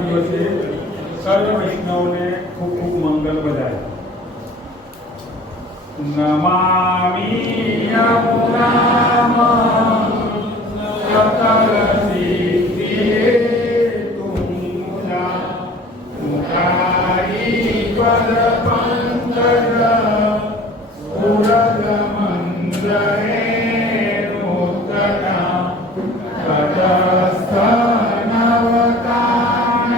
દિવસે સર્વ વૈષ્ણવને ખૂબ ખૂબ મંગલ બધાય. નમામિ યમુનામ સકલ સિદ્ધિહેતું મુરારી પદ પંકજ પુરદ મંદરે નોતના તટસ્થ નવકાનન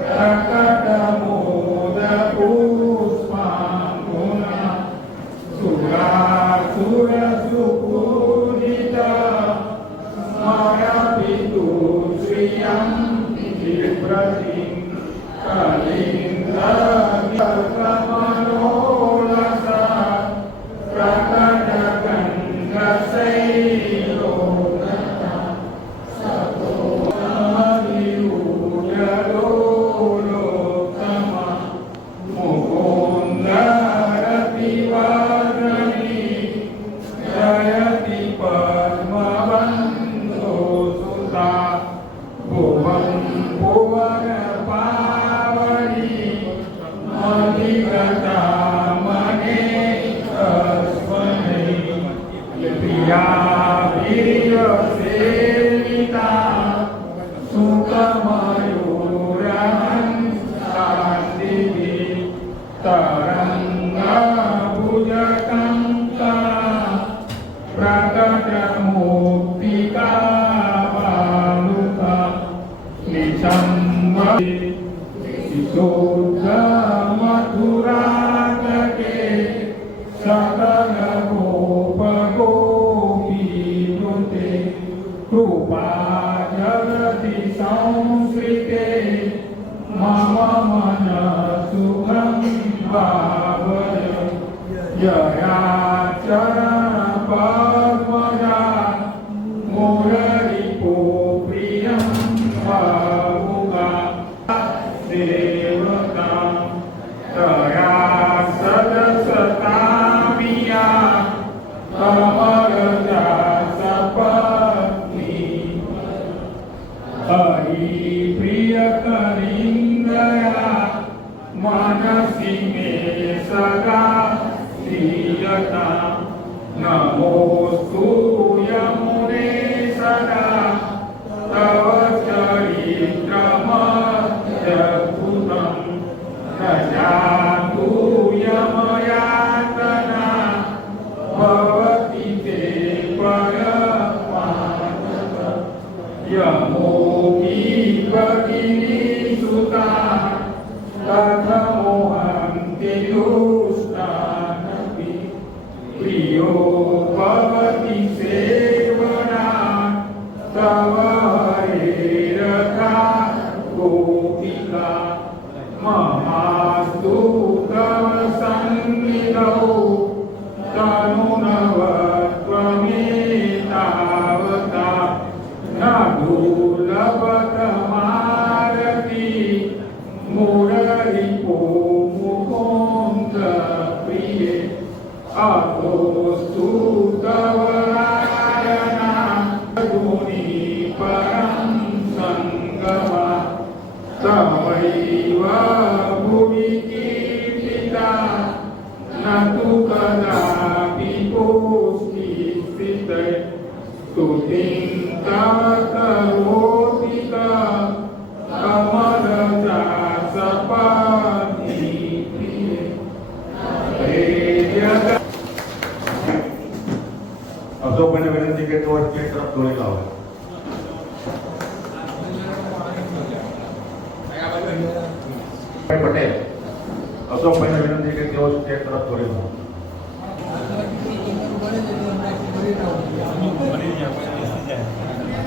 પ્રકટ મોદ પુષ્પાંગુના સુરાસુર સુપૂજિત સ્મરપિતુ શ્રિયં વિપ્રતિં કલિન્દ્ર કમલોલસ પ્રકટ ગંગશૈલોદતા સતો મયુરલોલોત્તમ મુકુંદરતિવર્ણી જયતિ પદ્મબંધો સુતા ભુવન ભુવન પાવની મલિગતા મને તસ્મૈ પ્રિયા વીર્ય સેવિતા સુખમયુરહં શાંતિભિ તરંગ ભુજકંકણા પ્રકટ મુક્તિકા બાલુકા નિશંભ શુદ્ધ મથુરાતકે સકલ ગોપ ગોપીવૃતે કૃપા જગતિ સંસ્કૃતે મમ મન સુખં ભાવય યયા ચરણ પદ્મજા મુરરિપો પ્રિયં ભાવુગા સેવકા તયા સદસતામિયા કમરજા સપત્ની હરિ પ્રિય કરિંદયા માનસી મે સદા પ્રિયતા નમોસ્તુ યમુને સદા તવ ચરિત્રમદ્યદ્ભુતં ન જાતુ યમયાતના ભવતિ તે પરમાનંદ યમોગી ભગિની સુતા કથમોહંતિ દુષ્ટાનપી પ્રિયો ભવતિ સેવના તવ હરેરથા ગોપિકા મહાસ્તુ તવ સન્નિધૌ તનુનવત્વમેતાવતા ન દુર્લભતમારતી મુરરિપો મુકુંદ પ્રિયે અતોસ્તુ તવ રાયના ગુણી પરં સંગમા તવૈવ ભુવિ કીર્તિતા ન તુ કદાપિ પુષ્ટિ સ્થિતૈ સ્તુતિં તવ કરોતિ કમલજા સપત્ની પ્રિય અશોકભાઈને વિનંતી કે તો સ્ટેજ તરફ દોડી લાવો. પટેલ અશોકભાઈને વિનંતી કે તેઓ સ્ટેજ તરફ દોડી લાવો.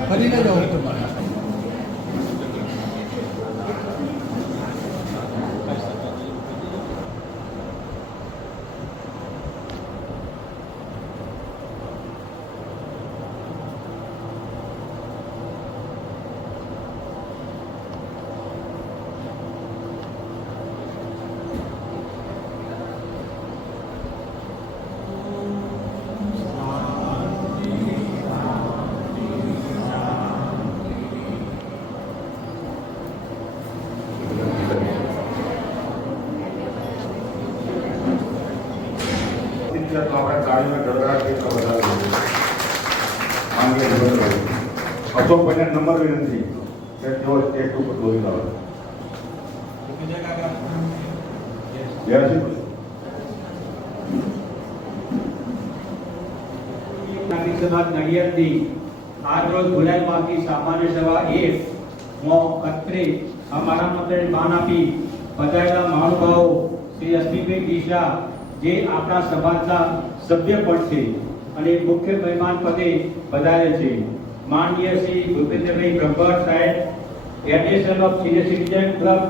ફરીને જવું તમારે. છે તો આપણે તાળીના ગડગડાટથી તો વધારે જોઈએ. માંગીએ નમ્ર અશોકભાઈને નંબર વિનંતી કે તેઓ સ્ટેજ ઉપર દોરી લાવે. નાગરિક સમાજ નડિયાદની આજ રોજ ભુલાઈ માફી સામાન્ય સભા 1 મો અત્રે અમારા માટે માન આપી પધારેલા મહાનુભાવો શ્રી એસપીભાઈ ડીસા જે આપણા સમાજના સભ્ય પણ છે અને મુખ્ય મહેમાન પદે પધારે છે. માનનીય શ્રી ભૂપેન્દ્રભાઈ બ્રહ્મભટ્ટ સાહેબ, federation of senior citizen club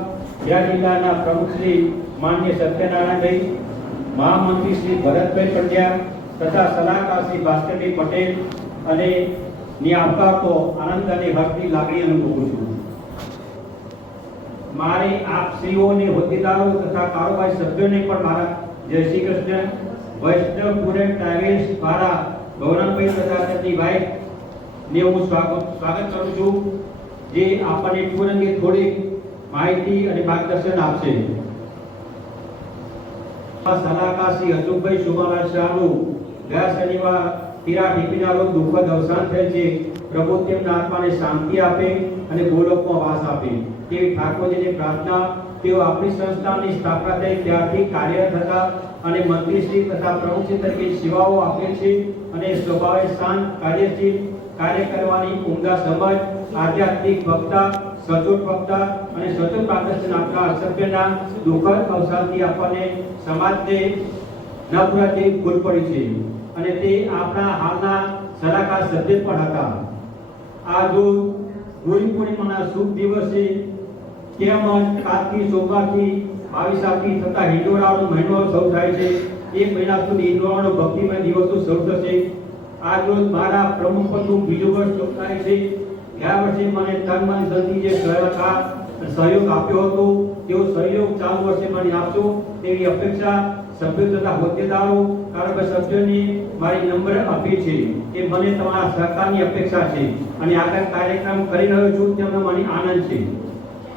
Kheda જિલ્લાના પ્રમુખ શ્રી માનનીય સત્યનારાયણભાઈ, મહામંત્રી શ્રી ભરતભાઈ પંડ્યા તથા સલાહકાર શ્રી ભાસ્કરભાઈ પટેલ અને ની આવકારતો આનંદ અને હર્ષની લાગણી અનુભવું છું. મારે આપ શ્રીઓને હોદ્દેદારો તથા કારોબારી સભ્યોને પણ મારા જય શ્રી કૃષ્ણ. વૈષ્ણવ પુરન ટ્રાવેલ્સ દ્વારા ગૌરવભાઈ તથા તેમની વાઇફ ને હું સ્વાગત કરું છું, જે આપણને ટૂર અંગે થોડી માહિતી અને માર્ગદર્શન આપશે. સલાહકાર શ્રી અશોકભાઈ શુભાલાલ શાહનું ગયા શનિવાર તીરા ટીપીના રોજ દુઃખદ અવસાન થયેલ છે. પ્રભુ તેમના આત્માને શાંતિ આપે અને ગોલોકમાં વાસ આપે તેવી ઠાકોરજીની પ્રાર્થના. તેઓ આપણી સંસ્થાની સ્થાપના થઈ ત્યારથી કાર્યરત હતા અને મંત્રીશ્રી તથા પ્રમુખશ્રી તરીકે સેવાઓ આપે છે અને સ્વભાવે શાંત, કાર્યશીલ, કાર્ય કરવાની ઉમદા સમજ, આધ્યાત્મિક વક્તા, સચોટ વક્તા અને સચોટ માર્ગદર્શન આપનાર સભ્યના દુઃખદ અવસાનથી આપણને સમાજને ન પૂરા તેવી ભૂલ પડી છે અને તે આપણા હાલના સલાહકાર સભ્ય પણ હતા. આ ગુરુ પૂર્ણિમાના શુભ દિવસે તેમજ કાર્તિક સોમવારથી 22 થતા હિંડોળાનો મહિનો શરૂ થાય છે. એક મહિના સુધી હિંડોળાનો ભક્તિમય દિવસો શરૂ થશે. આજ રોજ મારા પ્રમુખ પદનું બીજું વર્ષ ચોકસાય છે. ગયા વર્ષે મને તન મન ધનથી જે સહયોગ આપ્યો હતો તેવો સહયોગ ચાલુ વર્ષે મને આપશો તેવી અપેક્ષા સભ્યો તથા હોદ્દેદારો, કારોબારી સભ્યોની મારી નમ્ર અપીલ છે કે મને તમારા સહકારની અપેક્ષા છે અને આગળ કાર્યક્રમ કરી રહ્યો છું તેનો મને આનંદ છે.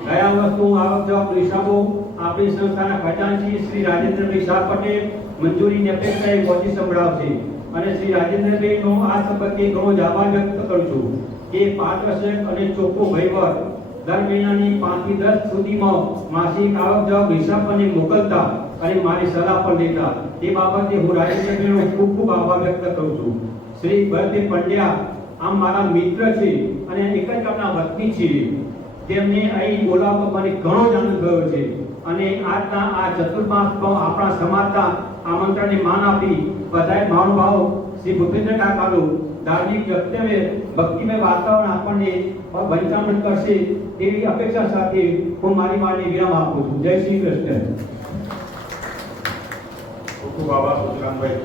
ગયા વર્ષે આવક જાવક હિસાબો આપણી સંસ્થાના ખજાનચી શ્રી રાજેન્દ્રભાઈ શાહ પટેલ મંજૂરીની અપેક્ષાએ પહોંચી સંભળાવશે અને શ્રી રાજેન્દ્રભાઈનો આ તબક્કે ઘણો જ આભાર વ્યક્ત કરું છું કે પારદર્શક અને ચોખ્ખો વહીવટ દર મહિનાની 5 થી 10 સુધીમાં માસિક આવક જાવક હિસાબ મને મોકલતા અને મારી સલાહ પણ લેતા. તે બાબતે હું રાજેન્દ્રભાઈનો ખૂબ ખૂબ આભાર વ્યક્ત કરું છું. શ્રી ભરતભાઈ પંડ્યા આમ મારા મિત્ર છે અને એક જ ગામના વતની છે. તેમને અહીં બોલાવવા મને ઘણો જ આનંદ થયો છે અને આજના આ ચતુર્માસમાં આપણા સમાજના આમંત્રણને માન આપી બધાએ મહાનુભાવો શ્રી ભૂપેન્દ્ર કાકાનું ધાર્મિક વક્તવ્ય, ભક્તિમય વાતાવરણ આપણને વંચામણ કરશે તેવી અપેક્ષા સાથે હું મારી માની વિરામ આપું છું. જય શ્રી કૃષ્ણ. ખૂબ આભાર સુશકાંતભાઈ.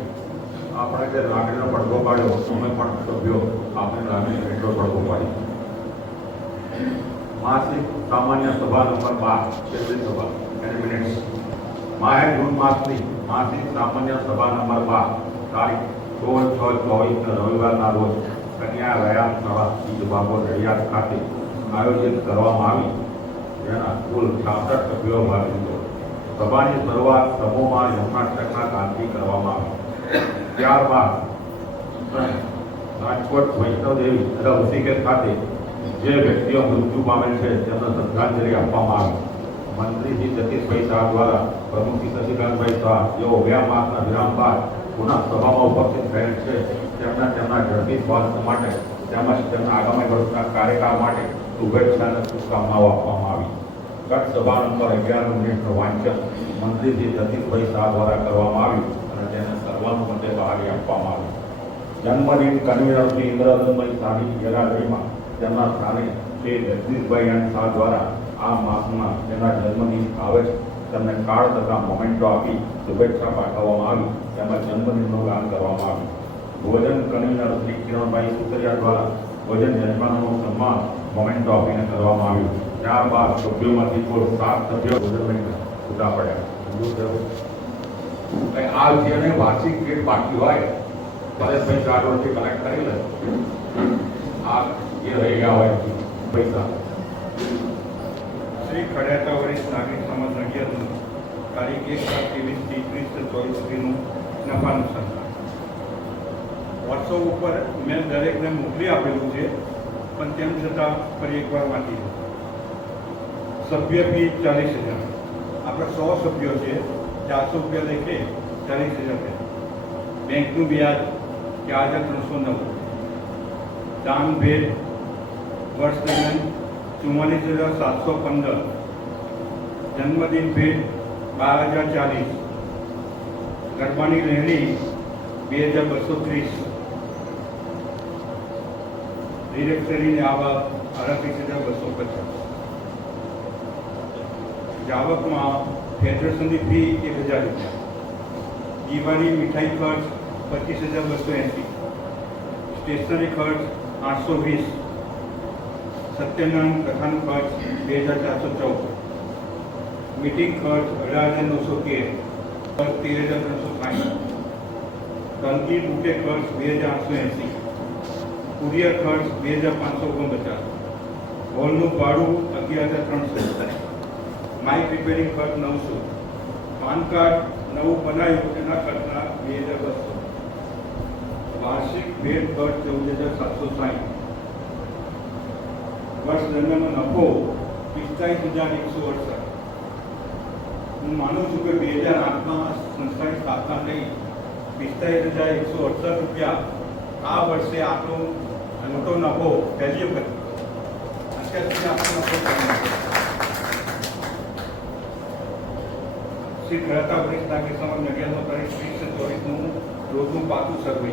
આપણે જે લાગણીનો પડઘો પાડ્યો અમે પણ સભ્યો આપણે લાગણી એટલો પડઘો પાડી. માસિક સામાન્ય સભા નંબર 12 છેલ્લી સભા મિનિટ્સ માહે જૂન માસની માસિક સામાન્ય સભા નંબર 12 તારીખ 16/6/24 રવિવારના રોજ કન્યા રયામ સભા બાબો નડિયાદ ખાતે આયોજિત કરવામાં આવી, જેના કુલ 66 સભ્યો ભાગ લીધો. સભાની શરૂઆત સમૂહમાં યમનાટકના ગાનથી કરવામાં આવી. ત્યારબાદ રાજકોટ વૈષ્ણવદેવી તથા ઋષિકેશ ખાતે જે વ્યક્તિઓ મૃત્યુ પામેલ છે તેમને શ્રદ્ધાંજલિ આપવામાં આવી. મંત્રી શ્રી જતીશભાઈ શાહ દ્વારા પ્રમુખ શ્રી શશિકાંતભાઈ શાહ જેઓ 2 માસના વિરામ બાદ પુનઃ સભામાં ઉપસ્થિત થયેલ છે તેમના ઝડપી સ્વાસ્થ્ય માટે તેમજ તેમના આગામી વર્ષના કાર્યકાળ માટે શુભેચ્છા અને શુભકામનાઓ આપવામાં આવી. ગત સભા નંબર 11 મિનિટનું વાંચન મંત્રી શ્રી જતીશભાઈ શાહ દ્વારા કરવામાં આવ્યું અને તેને સર્વાનુમતે બહાલી આપવામાં આવી. જન્મદિન કન્વીનર શ્રી ઇન્દ્રધનભાઈ શાહની ગેરહાજરીમાં તેમના સ્થાને શ્રી જગદીશભાઈ એન શાહ દ્વારા આ માસમાં તેમના જન્મદિન આવે છે તેમને કાર્ડ તથા મોમેન્ટો આપી શુભેચ્છા પાઠવવામાં આવી તેમજ જન્મદિનનું ગાન કરવામાં આવ્યું. ભોજન કન્વીનર શ્રી કિરણભાઈ સુતરિયા દ્વારા ભોજન યજમાનોનું સન્માન મોમેન્ટો આપીને કરવામાં આવ્યું. ત્યારબાદ સભ્યોમાંથી કુલ 7 સભ્યો ભોજન છૂટા પડ્યા. આ જેને વાર્ષિક ભેટ બાકી હોય પરેશભાઈ જાડોળથી કલેક્ટ કરી લે. આ જે રહી ગયા હોય પૈસા શ્રી ખડિયાતા વરિષ્ઠ નાગરિક સમાજ નડિયાદનું તારીખ 1/7/23 થી 30/24 સુધીનું નફા નુકસાન. વોટ્સઅપ ઉપર મેં દરેકને મોકલી આપેલું છે, પણ તેમ છતાં ફરી એકવાર વાંચી દઉં. સભ્ય ફી 40,000. આપણે 100 સભ્યો છે, 400 રૂપિયા લેખે 40,000. બેંકનું વ્યાજ 4,309. દાન ભેટ વર્ષ દરમિયાન 44,715. જન્મદિન ભેટ 12,040. ગરબાની રહેણી 2,230. ડિરેક્ટરીની આવક 38,250. જાવકમાં ફેડરેશનની ફી 1,000 રૂપિયા. દિવાળી મીઠાઈ ખર્ચ 25,280. સ્ટેશનરી ખર્ચ 820. સત્યનારાયણ કથાનો ખર્ચ 2,414. મીટિંગ ખર્ચ 18,913. 13,360. તલકી બુકે ખર્ચ 2,880. કુરિયર ખર્ચ 2,549. હોલનું ભાડું 11,300. માઇક રિપેરિંગ ખર્ચ 900. પાન કાર્ડ નવું બનાવ્યું એના ખર્ચના 2,200. વાર્ષિક ભેટ ખર્ચ 14,760. વર્ષ દરમિયાન નફો 45,168. હું માનું છું કે 2008માં સંસ્થાની સ્થાપના થઈ 45,168 રૂપિયા આ વર્ષે આપણો મોટો નફો પહેલી વખત અત્યાર સુધી આપણો નફો શ્રી ખરતા પરીક્ષા કે સમય નડિયાદમાં તારીખ 2024નું રોજનું પાકું સર્વે.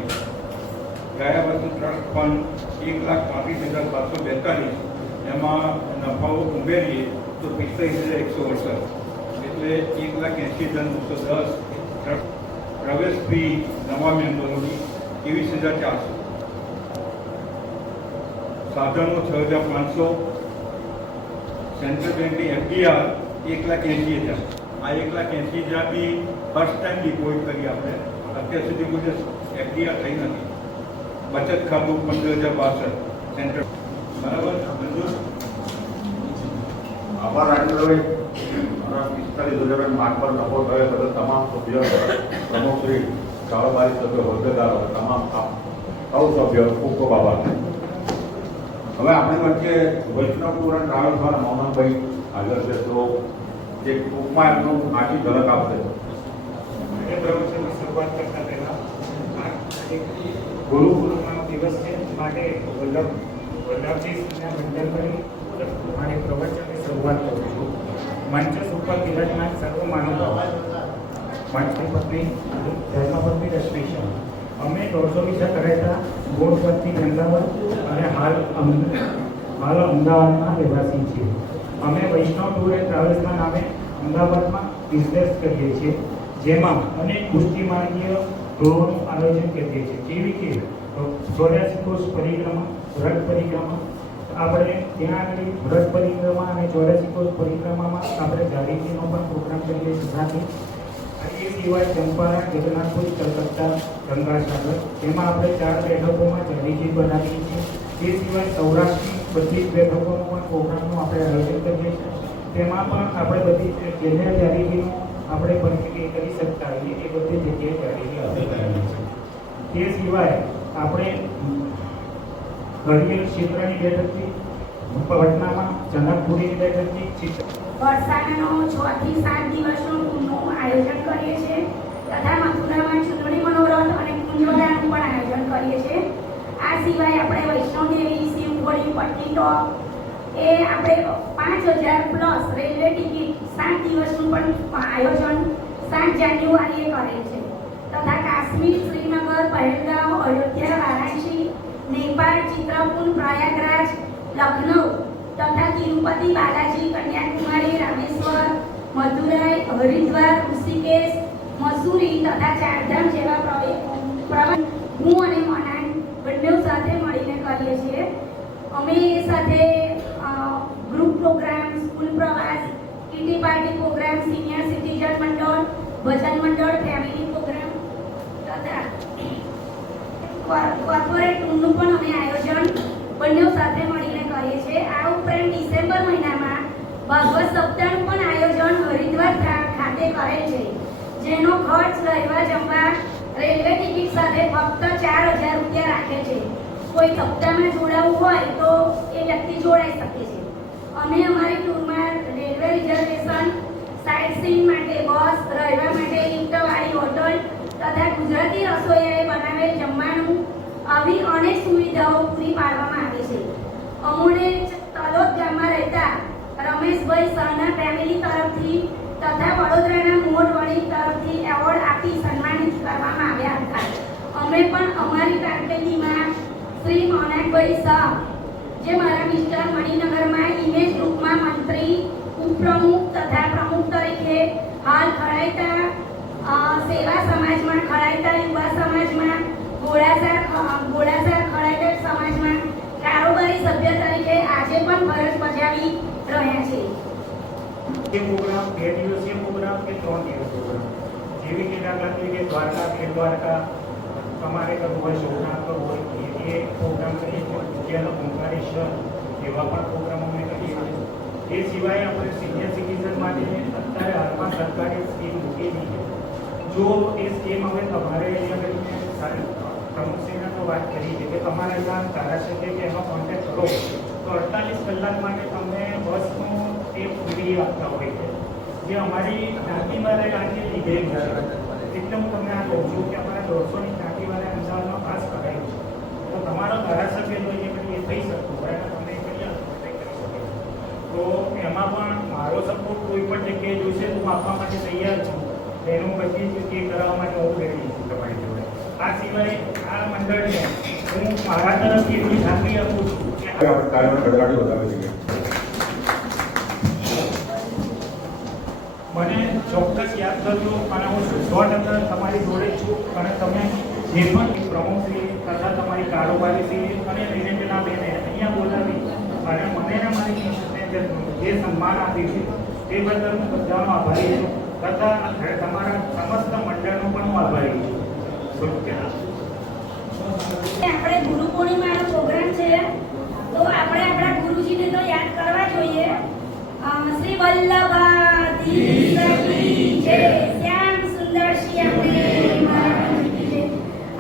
ગયા વર્ષનું ટ્રસ્ટ ફંડ 1,35,742. એમાં નફાઓ ઉમેરીએ તો 45,168, એટલે 1,80,910. પ્રવેશ ફી નવા મેમ્બરોની 23,400. સાધનો 6,500. સેન્ટ્રલ બેંકની FDR 1,80,000. આ 1,80,000 બી ફર્સ્ટ ટાઈમ ડિપોઝિટ કરી આપણે. અત્યાર સુધી કોઈ FDR થઈ નથી. બચત ખાતું 15,062. સેન્ટ્રલ બરાબર મંજૂર. આભાર રાજેન્દ્રભાઈ. 45,000 માર્ક પર નફો થયો બદલ તમામ સભ્યો, પ્રમુખશ્રી, કારોબારી સભ્યો, હોદ્દેદારો, તમામ સૌ સભ્યો ખૂબ ખૂબ આભાર. હવે આપણી વચ્ચે વૈષ્ણવ ટૂર એન્ડ ટ્રાવેલ્સ વાળા મોહનભાઈ હાજર છે, તો જે ટૂંકમાં એમનું આખી ઝલક આપશે. પ્રવચનની શરૂઆત કરતા પહેલા ગુરુપૂર્ણિમાનો દિવસ છે, માટે વલ્લભજીને વંદન કરી મારી પ્રવચનની શરૂઆત કરું છું. મંચ ઉપર બિરાજમાન સર્વ મહાનુભાવો, મંચની પત્ની ધર્મપત્ની રશ્મિ શાહ, અમે 150 મીટર કરેતા બોર્ડ પરથી ગંગાવર અને હાલ અમદાવાદમાં રહેવાસી છીએ. અમે વૈષ્ણવ ટૂર એન્ડ ટ્રાવેલ્સના નામે અમદાવાદમાં બિઝનેસ કરીએ છીએ, જેમાં અનેક પુષ્ટિમાર્ગીય ટૂરોનું આયોજન કરીએ છીએ, જેવી કે 84 કોષ પરિક્રમા, વ્રત પરિક્રમા. આપણે ત્યાં આગળ વ્રત પરિક્રમા અને 84 કોષ પરિક્રમામાં આપણે જાગૃતિનો પણ પ્રોગ્રામ કરીએ છીએ. સાથે એ સિવાય ચંપારણ, જગન્નાથપુરી, કલકત્તા, ગંગાસાગર, એમાં આપણે 4 બેઠકોમાં જાગૃતિ બનાવીએ છીએ. તે સિવાય સૌરાષ્ટ્રની બધી જ બેઠકોનો પણ પ્રોગ્રામનું આપણે આયોજન કરીએ છીએ. તેમાં પણ આપણે બધી જેને જાગૃતિનું આપણે પણ કરી શકતા હોઈએ એ બધી જગ્યાએ જાગૃતિ આપણે કરાવીએ છીએ. તે સિવાય આપણે ઘડિયલ ક્ષેત્રની બેઠકથી, પટનામાં જનકપુરીની બેઠકથી વરસાદનો 6 થી 7 દિવસનું ટૂરનું આયોજન કરીએ છીએ, તથા મથુરામાં ચૂંટણી મનોરથ અને કુંજવડાનું પણ આયોજન કરીએ છીએ. આ સિવાય આપણે વૈષ્ણોદેવી, શિવખોડી, પટ્ટી ટોપ એ આપણે 5,000 પ્લસ રેલવે ટિકિટ 7 દિવસનું પણ આયોજન 7 જાન્યુઆરીએ કરેલ છે. તથા કાશ્મીર, શ્રીનગર, પહેલગામ, અયોધ્યા, વારાણસી, નેપાળ, ચિત્રકૂટ, પ્રયાગરાજ, લખનઉ તથા તિરુપતિ બાલાજી, કન્યાકુમારી, રામેશ્વર, મદુરાઈ, હરિદ્વાર, ઋષિકેશ, મસૂરી તથા ચારધામ જેવા પ્રવાસ હું અને મનાન બંને સાથે મળીને કરીએ છીએ. અમે સાથે ગ્રુપ પ્રોગ્રામ, સ્કૂલ પ્રવાસ, kitty party program, senior citizen મંડળ, ભજન મંડળ, ફેમિલી પ્રોગ્રામ તથા કોર્પોરેટ ટૂરનું પણ અમે આયોજન બંને સાથે મળીને કરીએ છીએ. આ ઉપરાંત ડિસેમ્બર મહિનામાં ભાગવત સપ્તાહનું પણ આયોજન હરિદ્વાર ખાતે કરેલ છે, જેનો ખર્ચ રહેવા જમવા રેલવે ટિકિટ સાથે ફક્ત 4000 રૂપિયા રાખે છે. કોઈ સપ્તાહમાં જોડાવું હોય તો એ વ્યક્તિ જોડાઈ શકે છે. અમે અમારી ટૂરમાં રેલવે રિઝર્વેશન, સાઇટ સીન માટે બસ, રહેવા માટે લિફ્ટવાળી હોટલ તથા ગુજરાતી રસોઈયાએ બનાવેલ જમવાનું આવી અનેક સુવિધાઓ પૂરી પાડવામાં આવે છે. અમોને તલોદ ગામમાં રહેતા રમેશભાઈ શાહના ફેમિલી તરફથી તથા વડોદરાના મોટ વડીલ તરફથી એવોર્ડ આપી સન્માનિત કરવામાં આવ્યા હતા. અમે પણ અમારી કારકિર્દીમાં શ્રી મોનાકભાઈ શાહ, જે મારા મિસ્ટર મણિનગરમાં ઇમેજ ગ્રુપમાં મંત્રી, ઉપપ્રમુખ તથા પ્રમુખ તરીકે હાલ ખરાઈતા સેવા સમાજમાં, ખરાઈતા યુવા સમાજમાં, ઘોડાસર ખરાઈતા સમાજમાં કારોબારી સભ્ય તરીકે આજે પણ ફરજ બજાવી રહ્યા છે. એ પ્રોગ્રામ 2 દિવસીય પ્રોગ્રામ કે 3 દિવસ પ્રોગ્રામ, જેવી કે દાખલા તરીકે દ્વારકા, બેટ દ્વારકા તમારે કરવું હોય, સોમનાથ કરવું હોય એ પ્રોગ્રામ કરીએ છીએ. વિદ્યાનો ઓમકારેશ્વર એવા પણ પ્રોગ્રામ અમે કરીએ છીએ. એ સિવાય આપણે સિનિયર સિટીઝન માટે અત્યારે હાલમાં સરકારે સ્કીમ મૂકેલી છે. જો એ સ્કીમ હવે તમારે અહીંયા કરીને પ્રમુખશ્રીને તો વાત કરી છે કે તમારા ત્યાં ધારાસભ્ય કે એનો કોન્ટેક્ટ કરો તો 48 કલાક માટે તમને બસનું એ ફ્રી આપતા હોય છે, જે અમારી જ્ઞાતિવાળાએ આજે લીધેલ છે. એટલે હું તમને આ કહું છું કે અમારા 150ની જ્ઞાતિવાળાએ અમદાવાદમાં પાસ કરાયું છે. તો તમારો ધારાસભ્ય જો એ થઈ શકતું હોય અને તમે કરી શકે. તો એમાં પણ મારો સપોર્ટ કોઈ પણ જગ્યાએ જોઈશે તો હું આપવા માટે તૈયાર છું. એનું બધી જ એ કરાવવા માટે હું રેડી છું તમારી જોડે. આ સિવાય આ મંડળને હું મારા તરફથી એટલી ખાતરી આપું છું કે મને ચોક્કસ યાદ કરજો અને હું 100% તમારી જોડે છું. અને તમે જે પણ પ્રમુખશ્રી તથા તમારી કારોબારીશ્રી અને નિરંજના બેને અહીંયા બોલાવી અને મને ને મારી ટીમને જે સન્માન આપ્યું છે તે બદલ હું બધાનો આભારી છું તથા તમારા સમસ્ત મંડળનો પણ હું આભારી છું. આપણે ગુરુ પૂર્ણિમાનો પ્રોગ્રામ છે તો આપણે આપણા ગુરુજીને તો યાદ કરવા જોઈએ. શ્રી વલ્લભાધીશ કી જય, શ્યામ સુંદર શ્યામને મહારાજ કી જય.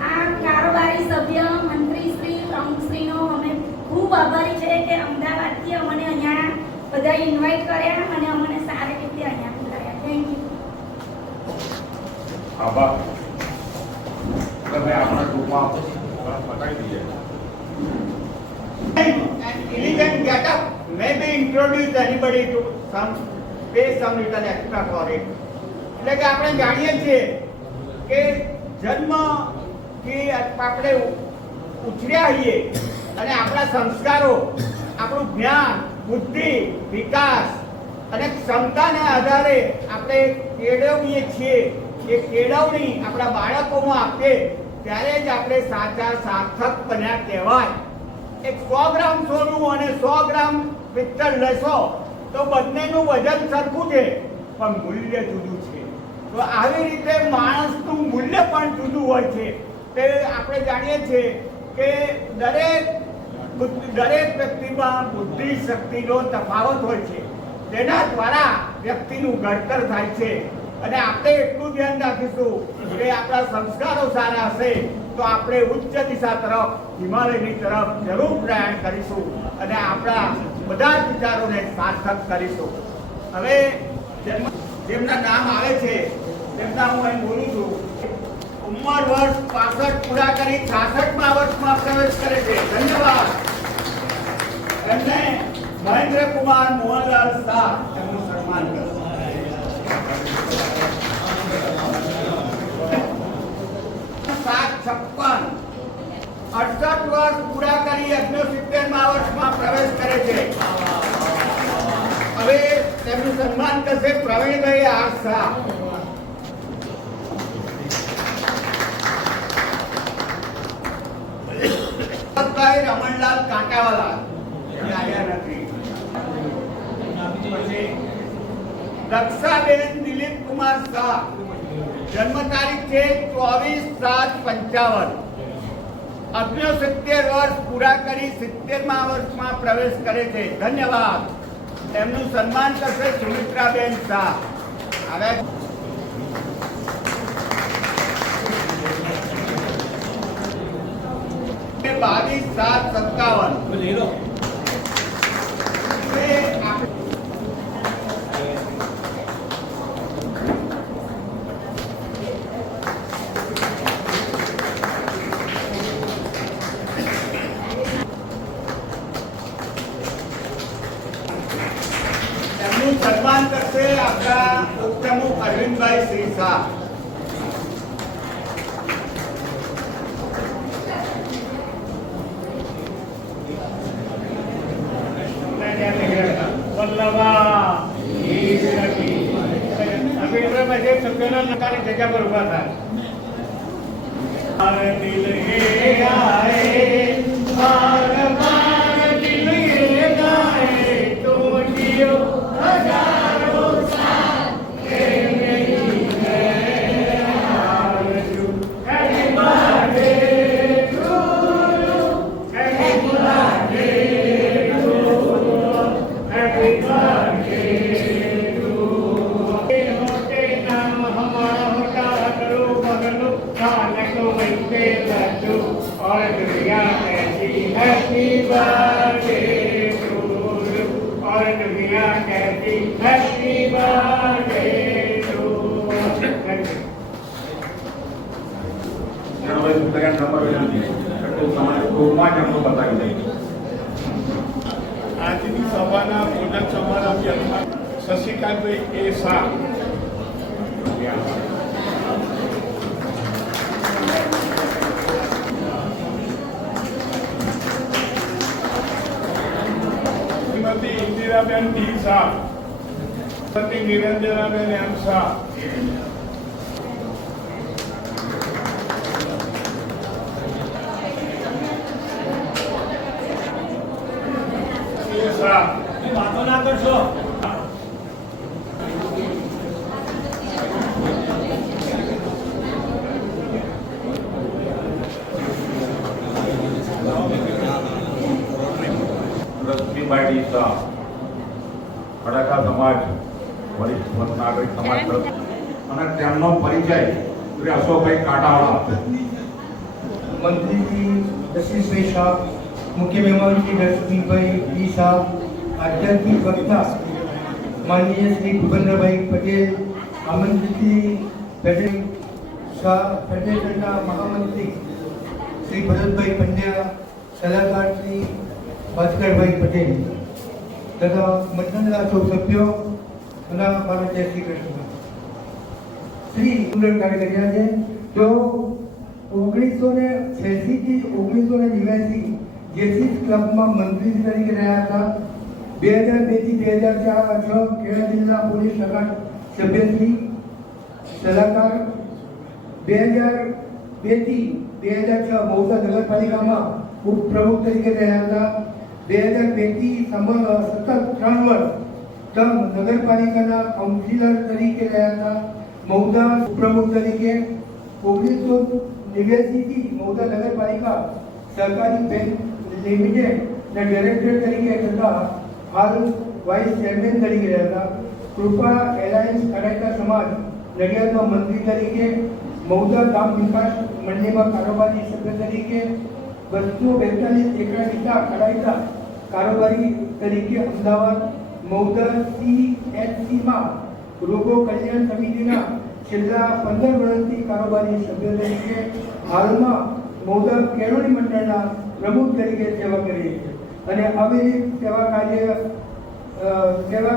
આ કારોબારી સભ્ય, મંત્રીશ્રી, પ્રમુખશ્રીનો અમે ખૂબ આભારી છે કે અમદાવાદથી અમને અહીંયા બધા ઇન્વાઇટ કર્યા અને અમને સારી રીતે અહીંયા બોલાવ્યા. Thank you. આભાર. તમે આપણા ગ્રુપમાં બતાવી દઈએ. Elegant get-up maybe introduce anybody to pay some little extra for it. એટલે કે આપણે જાણીએ છીએ કે જન્મથી આપણે ઉછર્યા હોઈએ અને આપણા સંસ્કારો, આપણું જ્ઞાન, બુદ્ધિ, વિકાસ અને ક્ષમતાને આધારે આપણે કેળવીએ છીએ. એ કેળવણી આપણા બાળકોમાં આપીએ ત્યારે જ આપણે સાચા સાર્થક બન્યા કહેવાય. એક 100 ગ્રામ સોનું અને 100 ગ્રામ પિત્તળ લેશો તો બંનેનું વજન સરખું છે પણ મૂલ્ય જુદું છે. તો આવી રીતે માણસનું મૂલ્ય પણ જુદું હોય છે. તે આપણે જાણીએ છીએ કે દરેક વ્યક્તિમાં બુદ્ધિ શક્તિનો તફાવત હોય છે. તેના દ્વારા વ્યક્તિનું ઘડતર થાય છે. અને આપણે એટલું ધ્યાન રાખીશું કે આપણા સંસ્કારો સારા હશે તો આપણે ઉચ્ચ દિશા તરફ, હિમાલયની તરફ જરૂર પ્રયાણ કરીશું અને આપણા બધા જ વિચારોને સાર્થક કરીશું. હવે જેમના નામ આવે છે તેમના હું અહીં બોલું છું. ઉંમર વર્ષ 65 પૂરા કરી 66મા વર્ષમાં પ્રવેશ કરે છે. ધન્યવાદ. એમને મહેન્દ્ર કુમાર મોહનલાલ શાહ તેમનું સન્માન કરશે. 68 વર્ષ પૂરા કરી 69મા વર્ષમાં પ્રવેશ કરે છે. હવે તેમનું સન્માન કરશે પ્રવીણભાઈ આર શાહ. રમણલાલ કાંટાવાલા આવ્યા નથી. પછી દક્ષાબેન દિલીપ કુમાર શાહ, જન્મ તારીખ છે 24/7/55. 69 વર્ષ પૂરા કરી 70મા વર્ષમાં પ્રવેશ કરે છે. ધન્યવાદ. એમનું સન્માન કરશે સુમિત્રાબેન શાહ. હવે એમનું સન્માન કરશે આપણા ઉપપ્રમુખ અરવિંદભાઈ સિંહ શાહ. સભ્યોના નકારી જગ્યા પર ઉભા થાય. આજની સભાના ભોજન સમારંભમાં શશિકાંતભાઈ એ શાહ શ્રીમતી ઇન્દિરાબેન ડી શાહ, શ્રીમતી નિરંજનાબેન એમ શાહ, વાતો ના કરશો. રશ્મિભાઈ ડી શાહ, ખડાકા સમાજ વરિષ્ઠ નાગરિક સમાજ તરફ અને તેમનો પરિચય શ્રી અશોકભાઈ કાટાવાળા આપશે. मंत्री जी जस्टिस भाई साहब, मुख्य मेहमान श्री रश्मि भाई डी साहब, आध्यात्मिक वक्ता माननीय श्री भूपेंद्र भाई पटेल, आमंत्रित फेडरेशन महामंत्री श्री भरत भाई पंड्या, सलाहकार श्री भास्कर भाई पटेल तथा मंडल सौ सभ्यों भारत जय श्री कृष्ण. श्री सुंदर कार्य કર્યા છે. તો 1986 થી 1989 જેસીસ ક્લબમાં મંત્રી તરીકે રહ્યા હતા. 2002 થી 2006 ખેડા જિલ્લા પોલીસ શાખા સભ્યશ્રી સલાહકાર. 2002 થી 2006 મૌસા નગરપાલિકામાં ઉપપ્રમુખ તરીકે રહ્યા હતા. 2002 થી સતત 3 વર્ષ નગરપાલિકાના કાઉન્સિલર તરીકે રહ્યા હતા. મૌદા ઉપપ્રમુખ તરીકે 1989 થી મૌદા નગરપાલિકા સહકારી બેંક લિમિટેડ ના ડાયરેક્ટર તરીકે તથા હાલ વાઇસ ચેરમેન તરીકે રહ્યા હતા. કૃપા એલાયન્સ ખડાકા સમાજ નડિયાદમાં મંત્રી તરીકે, મૌદા ગામ વિકાસ મંડળીમાં કારોબારી સભ્ય તરીકે, 242 એકર વિસ્તાર ખડાકા કારોબારી તરીકે અમદાવાદ, મૌદા CHCમાં રોગો કલ્યાણ સમિતિના છેલ્લા 15 વર્ષથી કારોબારી સભ્ય તરીકે, હાલમાં મૌદા કેળવણી મંડળના પ્રમુખ તરીકે સેવા કરી છે અને આવી સેવા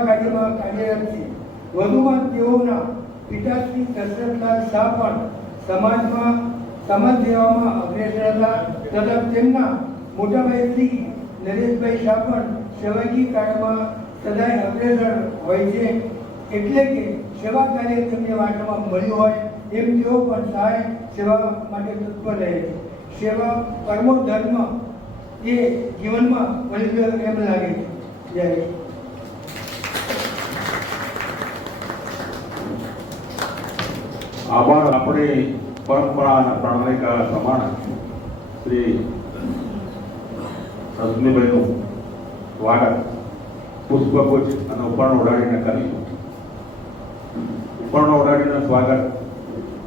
કાર્યમાં કાર્યરત છે. વધુમાં તેઓના પિતાશ્રી દશરથલાલ શાહ પણ સમાજ સેવામાં અગ્રેસર હતા તથા તેમના મોટાભાઈ શ્રી નરેશભાઈ શાહ પણ સેવાકીય કાર્યમાં સદાય અગ્રેસર હોય છે. એટલે કે સેવા કાર્ય તેમને વાટમાં મળ્યું હોય એમ તેઓ પણ સહાય સેવા માટે તત્પર રહે છે. સેવા પરમો ધર્મ એ જીવનમાં વળી એમ લાગે છે. જય. આભાર. આપણી પરંપરા અને પ્રણાલિકા પ્રમાણે શ્રી રશ્મિભાઈનું સ્વાગત પુષ્પગુચ્છ અને ઉપરનો ઉડાડીને કરીશું. ઉપરનો ઉડાડીને સ્વાગત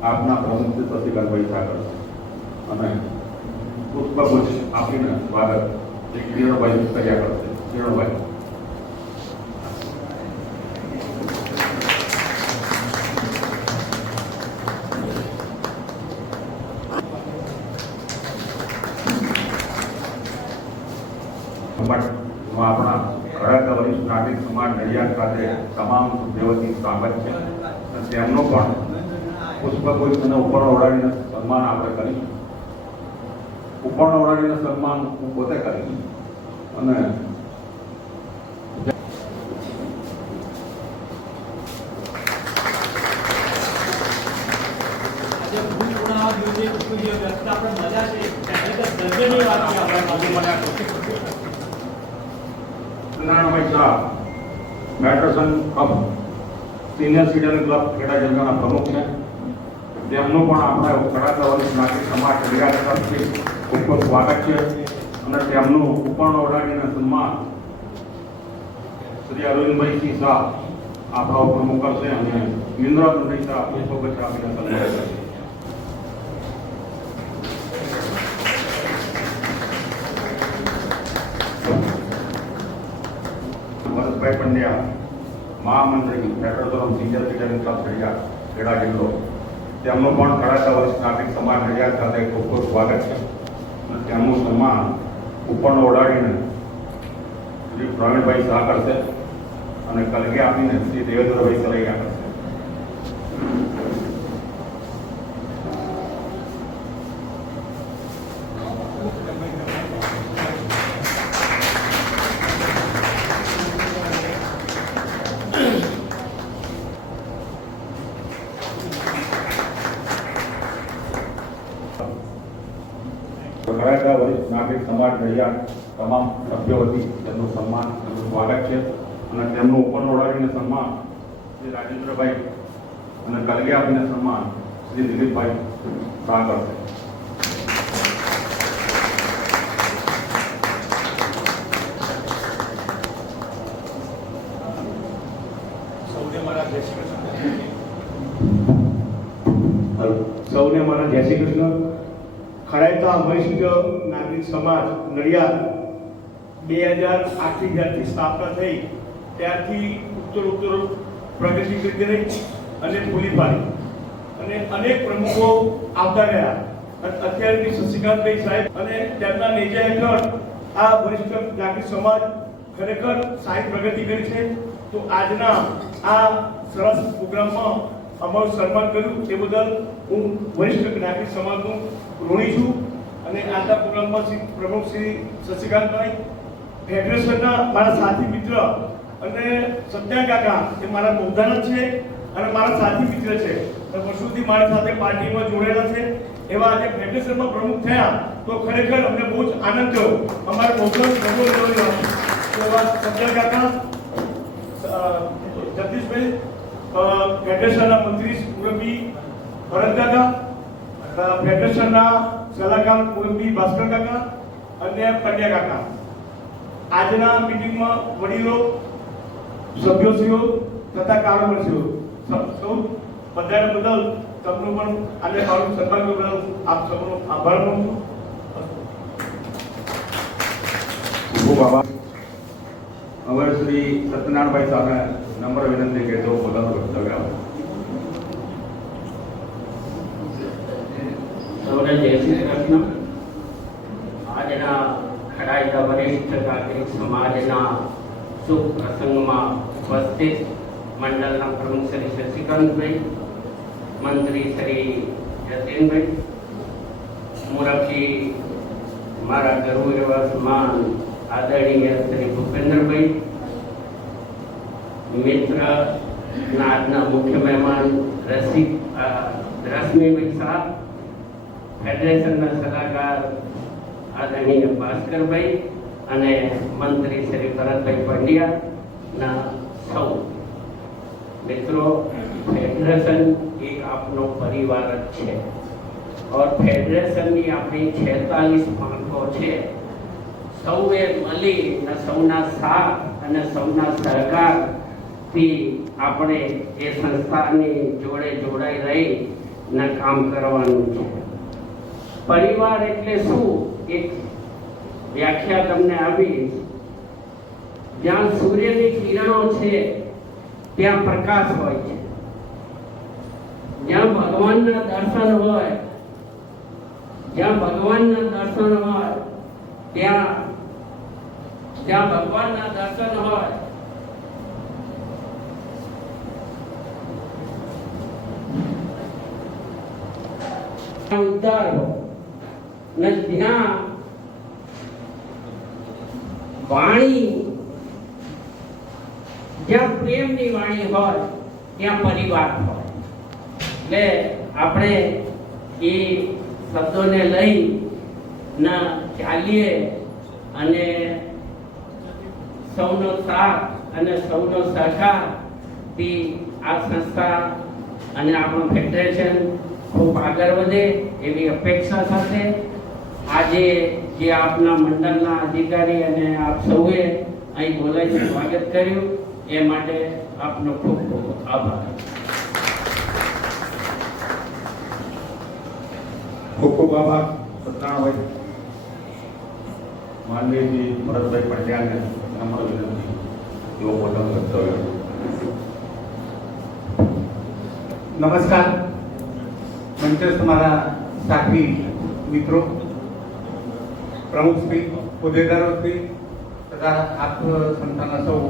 આપના પ્રમુખ શ્રી શશિકાંતભાઈ શાહ કરશે અને પુષ્પગુચ્છ આપીને સ્વાગત શ્રી કિરણભાઈ કર્યા કરશે. કિરણભાઈ. આપણા ખરેખર વરિષ્ઠ નાગરિક સમાજ નડિયાદ ખાતે તમામ સભ્યોથી સ્વાગત છે. તેમનો પણ પુષ્પગુચ્છ અને ઉપર્ણ ઓઢાડીને સન્માન આપણે કરીશું. ઉપર્ણ ઓઢાડીને સન્માન હું પોતે કરીશ. અને Satyanarayanbhai Shah federation of senior citizen club Kheda જિલ્લાના પ્રમુખ છે. તેમનું પણ આપણે ખરેખર વરિષ્ઠ નાગરિક સમાજ નડિયાદ તરફથી ખૂબ ખૂબ સ્વાગત છે. અને તેમનું ઉપર્ણ ઓઢાડીને સન્માન શ્રી અરવિંદભાઈ સિંહ શાહ આપણા પ્રમુખ કરશે અને ઇન્દ્રભાઈ શાહ પુષ્પગુચ્છ આપીને સન્માન કરશે. ભરતભાઈ પંડ્યા મહામંત્રી federation of senior citizen club Nadiad Kheda જિલ્લો, તેમનું પણ ખરેખર વરિષ્ઠ નાગરિક સમાજ નડિયાદ ખાતે ખૂબ ખૂબ સ્વાગત છે. અને તેમનું સન્માન ઉપર્ણ ઓઢાડીને શ્રી પ્રવીણભાઈ શાહ કરશે અને કલગી આપીને શ્રી દેવેન્દ્રભાઈ સરૈયા કરશે. ખરેખર વરિષ્ઠ નાગરિક સમાજ નડિયાદ તમામ સભ્યો વતી તેમનું સન્માન તેમનું સ્વાગત છે. અને તેમનું ઉપર્ણ ઓઢાડીને સન્માન શ્રી રાજેન્દ્રભાઈ અને કલગી આપીને સન્માન શ્રી દિલીપભાઈ શાહ કરશે. સૌને મારા જય શ્રી કૃષ્ણ. સૌને મારા જય શ્રી કૃષ્ણ. ખરેખર વરિષ્ઠ નાગરિક સમાજ નડિયાદ 2008થી જ્યારથી સ્થાપના થઈ ત્યારથી ઉત્તરોત્તર પ્રગતિ કરતી રહી અને પૂરી પાડી અને અનેક પ્રમુખો આવતા ગયા. અત્યારે બી શશિકાંતભાઈ સાહેબ અને તેમના નેજા હેઠળ આ વરિષ્ઠ નાગરિક સમાજ ખરેખર સારી પ્રગતિ કરી છે. તો આજના આ સરસ પ્રોગ્રામમાં અમારું સન્માન કર્યું તે બદલ હું વરિષ્ઠ નાગરિક સમાજનું ઋણી છું. અને આજના પ્રોગ્રામમાં પ્રમુખ શ્રી શશિકાંતભાઈ, ફેડરેશનના મારા સાથી મિત્ર અને સત્યા કાકા એ મારા બહુદાન છે અને મારા સાથી મિત્ર છે. વર્ષોથી મારી સાથે પાર્ટીમાં જોડાયેલા છે. એવા આજે ફેડરેશનમાં પ્રમુખ થયા તો ખરેખર અમને બહુ જ આનંદ થયો. અમારા બહુદાન એવા સત્યા કાકા, જગદીશભાઈ, ફેડરેશનના મંત્રી મુરબ્બી ભરત કાકા, ફેડરેશનના સલાહકાર મુરબ્બી ભાસ્કર કાકા અને પંડ્યા કાકા, આજના મિટિંગમાં વડીલો, સભ્યોશ્રીઓ તથા કારોબારીઓ સૌ બધાને બદલ તમને પણ આજે મારું સન્માન બદલ આપ સૌનો આભાર માનું છું. ખૂબ આભાર. હવે શ્રી સત્યનારાયણભાઈ સામે નમ્ર વિનંતી કે તેઓ પોતાનું વક્તવ્ય આપે. સૌને જય શ્રી કૃષ્ણ. આજના ખરાઈના વરિષ્ઠ નાગરિક સમાજના શુભ પ્રસંગમાં ઉપસ્થિત મંડળના પ્રમુખ શ્રી શશિકાંતભાઈ, મંત્રી શ્રી જતીનભાઈ, મુરબ્બી મારા ગરુ એવા સમાન આદરણીય શ્રી ભૂપેન્દ્રભાઈ, મિત્ર આજના મુખ્ય મહેમાન રશ્મિભાઈ શાહ, ફેડરેશનના સલાહકાર આદરણીય ભાસ્કરભાઈ અને મંત્રી શ્રી ભરતભાઈ પંડ્યાના સૌ મિત્રો, ફેડરેશન એક આપનો પરિવાર જ છે. और ફેડરેશનની આપણી 46 પાંખો છે. સૌએ મળી અને સૌના સાથ અને સૌના સહકારથી આપણે એ સંસ્થાની જોડે જોડાઈ રહી ને કામ કરવાનું છે. પરિવાર એટલે શું? એક વ્યાખ્યા તમને આપીશ. જ્યાં સૂર્યની કિરણો છે ત્યાં પ્રકાશ હોય છે. જ્યાં ભગવાનના દર્શન હોય, જ્યાં ભગવાનના દર્શન હોય જ્યાં ભગવાનના દર્શન હોય ઉદ્ધાર હોય ને જ્યાં વાણી, જ્યાં પ્રેમની વાણી હોય ત્યાં પરિવાર હોય. એટલે આપણે એ શબ્દોને લઈ ના ચાલીએ અને સૌનો સાથ અને સૌનો સહકારથી આ સંસ્થા અને આપણું ફેડરેશન ખૂબ આગળ વધે એવી અપેક્ષા સાથે આજે જે આપના મંડળના અધિકારી અને આપ સૌએ અહીં બોલાવીને સ્વાગત કર્યું એ માટે આપનો ખૂબ ખૂબ આભાર. ખૂબ ખૂબ આભાર સત્યનારાયણભાઈ. માનનીય શ્રી ભરતભાઈ પંડ્યાને નમ્ર વિનંતી તેઓ પોતાનું વક્તવ્ય. નમસ્કાર. મંચસ્થ મારા સાથી મિત્રો, પ્રમુખશ્રી, હોદ્દેદારોશ્રી તથા આપ સંસ્થાના સૌ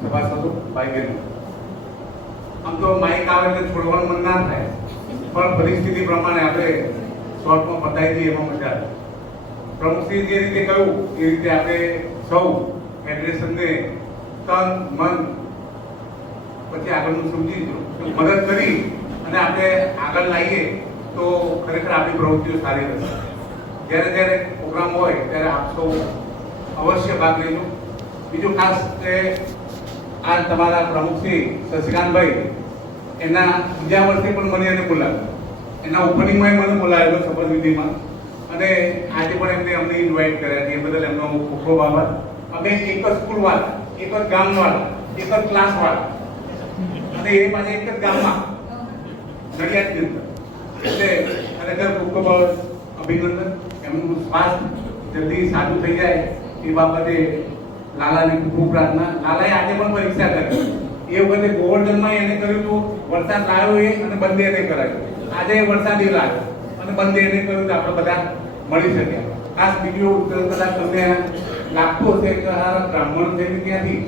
સભાસદો, ભાઈ બહેનો. આમ તો માઇક આવે એટલે છોડવાનું મન ના થાય, પણ પરિસ્થિતિ પ્રમાણે આપણે શોર્ટમાં પતાવી દઈએ એમાં મજા આવે. પ્રમુખશ્રી જે રીતે કહ્યું એ રીતે આપણે સૌ ફેડરેશનને તન મન પછી આગળનું સમજી મદદ કરી અને આપણે આગળ લાવીએ તો ખરેખર આપણી પ્રવૃત્તિઓ સારી રહેશે. જ્યારે જ્યારે પ્રોગ્રામ હોય ત્યારે આપ સૌ અવશ્ય ભાગ લેજો. બીજું ખાસ કે આ તમારા પ્રમુખશ્રી શશિકાંતભાઈ એના બીજા વર્ષે પણ મને એને બોલાવ્યો, એના ઓપનિંગમાં મને બોલાવેલો શપથવિધિમાં, અને આજે પણ અમને ઇન્વાઇટ કર્યા છે. એ બદલ એમનો ખૂબ ખૂબ આભાર. અમે એક જ સ્કૂલવાળા, એક જ ગામવાળા, એક જ ક્લાસવાળા અને એ પાછા એક જ ગામમાં નડિયાદની અંદર. એટલે ખરેખર ખૂબ ખૂબ અભિનંદન. એમનું સ્વાસ્થ્ય જલ્દી સારું થઈ જાય એ બાબતે લાલાની ખૂબ પ્રાર્થના. લાલાએ આજે પણ પરીક્ષા કરી. એ વખતે ગોવર્ધનમાં એને કર્યું હતું, વરસાદ લાવ્યો એ અને બંધ એને કરાયું. આજે વરસાદ એ લાવ્યો અને બંધ એને કર્યું તો આપણે બધા મળી શક્યા. ખાસ બીજું કદાચ તમને લાગતું હશે કે આ બ્રાહ્મણ થઈને ત્યાંથી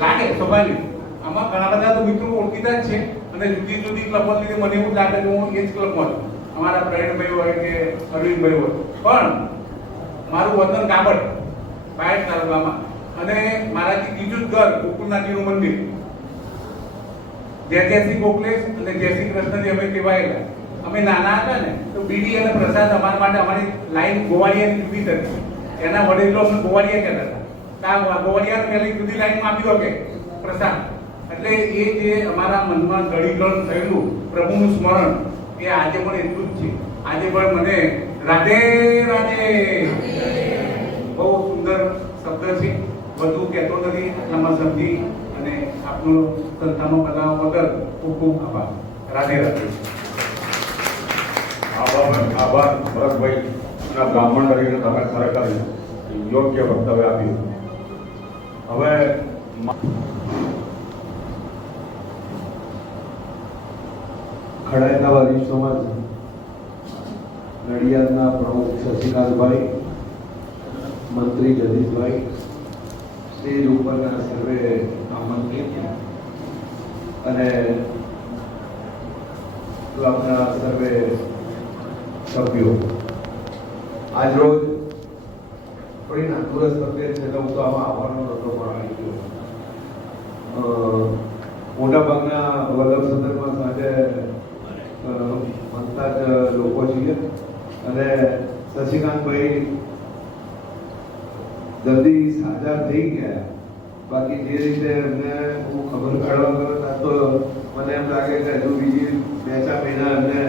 લાગે સ્વાભાવિક. આમાં ઘણા બધા તો મિત્રો ઓળખીતા જ છે અને જુદી જુદી ક્લબો લીધે મને એવું લાગે કે હું એ જ ક્લબમાં છું. અમારા પ્રવીણભાઈ હોય કે અરવિંદભાઈ હોય, પણ મારું વતન કાબડ બાયડ તાલુકામાં, અને મારાથી બીજું જ ઘર ગોકુળનાથજીનું મંદિર. જયશ્રી ગોખલેશ અને જયશ્રી કૃષ્ણજી અમે કહેવાયેલા. અમે નાના હતા ને તો બીડી અને પ્રસાદ અમારા માટે અમારી લાઈન ગોવાળિયાની જુદી હતી. એના વડીલો અમને ગોવાળિયા કહેતા હતા. ગોવાળિયાને પહેલી જુદી લાઈનમાં આપી દો કે પ્રસાદ. એટલે એ જે અમારા મનમાં ગળીગળ થયેલું પ્રભુનું સ્મરણ એ આજે પણ એટલું જ છે. આજે પણ મને રાધે રાધે બહુ સુંદર શબ્દ છે, વધુ કહેતો નથી. આટલામાં સમજી અને આપનું સંસ્થામાં બનાવવા બદલ ખૂબ ખૂબ આભાર. રાધે રાધે. આભાર ભરતભાઈ. અને બ્રાહ્મણ તરીકે તમે ખરેખર યોગ્ય વક્તવ્ય આપ્યું. હવે ખડાયતાવાદી સમાજ નડિયાદના પ્રમુખ શશિકાંતભાઈ, મંત્રી જગદીશભાઈ, સ્ટેજ ઉપરના સર્વે આમંત્રિત અને ક્લબના સર્વે સભ્યો, આજરોજ થોડી નાતુરસ તબિયત છે એટલે હું તો આમાં આવવાનો નહોતો પણ આવી ગયો. મોટાભાગના વલ્લભ સદનમાં સાથે મનતા જ લોકો છીએ અને શશિકાંતભાઈ જલ્દી સાજા થઈ ગયા. બાકી જે રીતે એમને હું ખબર કાઢવા ગયો તો મને એમ લાગે કે હજુ બીજી 2-4 મહિના એમને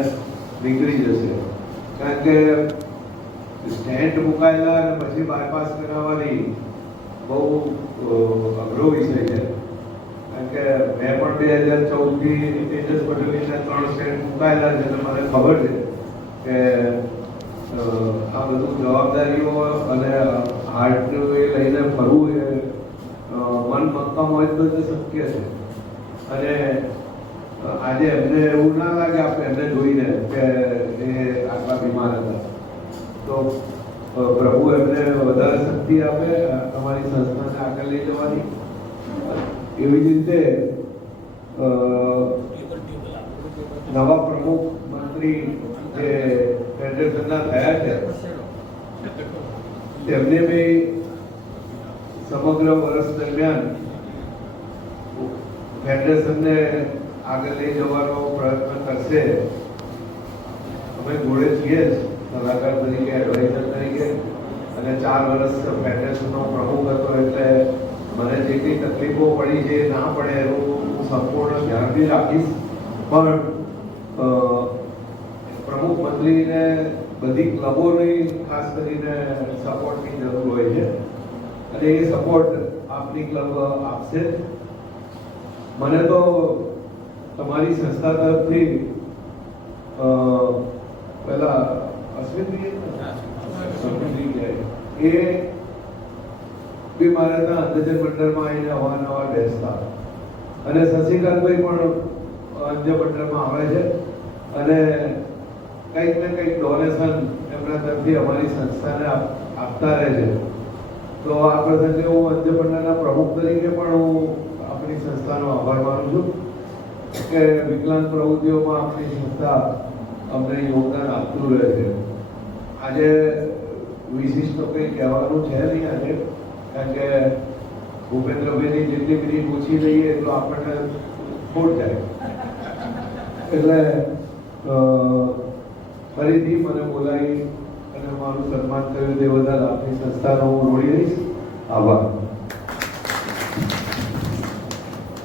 નીકળી જશે. કારણ કે સ્ટેન્ટ મુકાયેલા અને પછી બાયપાસ કરાવવાની બહુ અઘરો વિષય છે. કારણ કે મેં પણ 2014થી તેજસ પટેલના 3 સ્ટેન્ટ મુકાયેલા છે એટલે મને ખબર છે કે આ બધું જવાબદારીઓ અને હાર્ટનું એ લઈને ફરવું એ મન મક્કમ હોય તો જ શક્ય છે. અને આજે એમને એવું ના લાગે આપણે એમને જોઈને કે એ આટલા બીમાર હતા, તો પ્રભુ એમને વધારે શક્તિ આપે તમારી સંસ્થાને આગળ લઈ જવાની. એવી જ રીતે નવા પ્રમુખ મંત્રી જે ફેડરેશનના થયા છે તેમને બી સમગ્ર વર્ષ દરમિયાન ફેડરેશનને આગળ લઈ જવાનો પ્રયત્ન કરશે. અમે જોડે છીએ સલાહકાર તરીકે, એડવાઇઝર તરીકે, અને 4 વર્ષ ફેડરેશનનો પ્રમુખ હતો એટલે મને જે કંઈ તકલીફો પડી છે ના પડે એનું હું સંપૂર્ણ ધ્યાન બી રાખીશ. પણ પ્રમુખ મંત્રીને બધી ક્લબોની ખાસ કરીને સપોર્ટની જરૂર હોય છે અને એ સપોર્ટ આપની ક્લબ આપશે. મને તો તમારી સંસ્થા તરફથી પેલા અશ્વિનજી એ બી મારે ત્યાં અંધજન મંડળમાં આવીને અવારનવાર બેસતા, અને શશિકાંતભાઈ પણ અંધ મંડળમાં આવે છે અને કંઈક ને કંઈક ડોનેશન એમના તરફથી અમારી સંસ્થાને આપતા રહે છે. તો આ પ્રસંગે હું અંધ મંડળના પ્રમુખ તરીકે પણ હું આપણી સંસ્થાનો આભાર માનું છું કે વિકલાંગ પ્રવૃત્તિઓમાં આપણી સંસ્થા અમને યોગદાન આપતું રહે છે. આજે વિશિષ્ટ કંઈ કહેવાનું છે નહીં આજે, કારણ કે ભૂપેન્દ્રભાઈની જેટલી મિનિટ ઓછી લઈએ એટલો આપણને ખોટ જાય. એટલે ફરીથી મને બોલાવી અને મારું સન્માન કર્યું તે બદલ આપણી સંસ્થાનો હું ઋણી રહીશ. આભાર.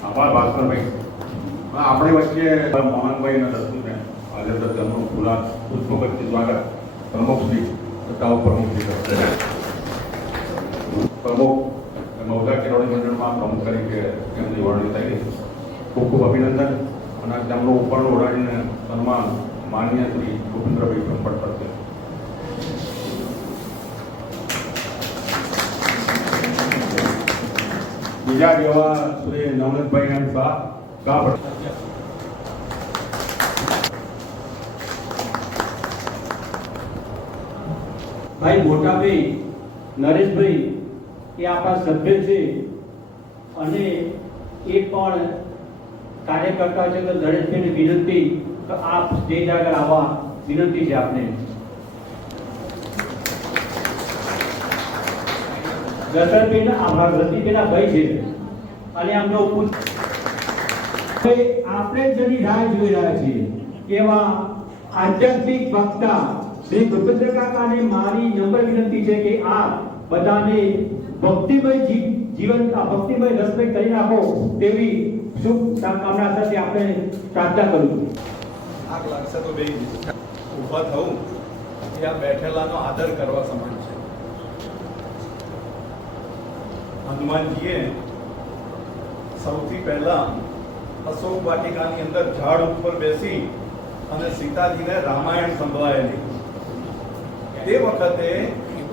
આભાર ભાસ્કરભાઈ. આપણી વચ્ચે મોહનભાઈ અને દત્તુને આજે તો તેમનું પુષ્પગતથી સ્વાગત પ્રમુખશ્રી તથા ઉપપ્રમુખશ્રી કરશે. પ્રમુખ મૌદા કેળવણી મંડળમાં પ્રમુખ તરીકે તેમની વરણી થઈ. ખૂબ ખૂબ અભિનંદન. અને તેમનું ઉપરનું ઓળાડીને સન્માન માનનીય શ્રી ભૂપેન્દ્રભાઈ બ્રહ્મભટ્ટ કરશે. બીજા જેવા શ્રી નવનીતભાઈ એમ શાહ ગાભડ. ભાઈ મોટાભાઈ નરેશભાઈ એ આપણા સભ્ય છે અને એ પણ કાર્યકર્તા છે. તો નરેશભાઈને વિનંતી કે આપ સ્ટેજ આગળ આવવા વિનંતી છે આપને. દશરથભાઈના આભાર રતિભાઈના ભાઈ છે અને આમનો આપણે જેની રાહ જોઈ રહ્યા છીએ એવા આધ્યાત્મિક વક્તા શ્રી ભૂપેન્દ્ર કાકાને મારી નમ્ર વિનંતી છે કે આ બધાને ભક્તિમય જીવન, આ ભક્તિમય રસમય કરી નાખો તેવી શુભ કામના સાથે આપણે પ્રાર્થના કરું છું. આગ લાગશે તો બે ઊભા થવું એ આ બેઠેલાનો આદર કરવા સમાન છે. હનુમાનજીએ સૌથી પહેલા અશોક વાટિકાની અંદર ઝાડ ઉપર બેસી અને સીતાજીને રામાયણ સંભળાયેલી. તે વખતે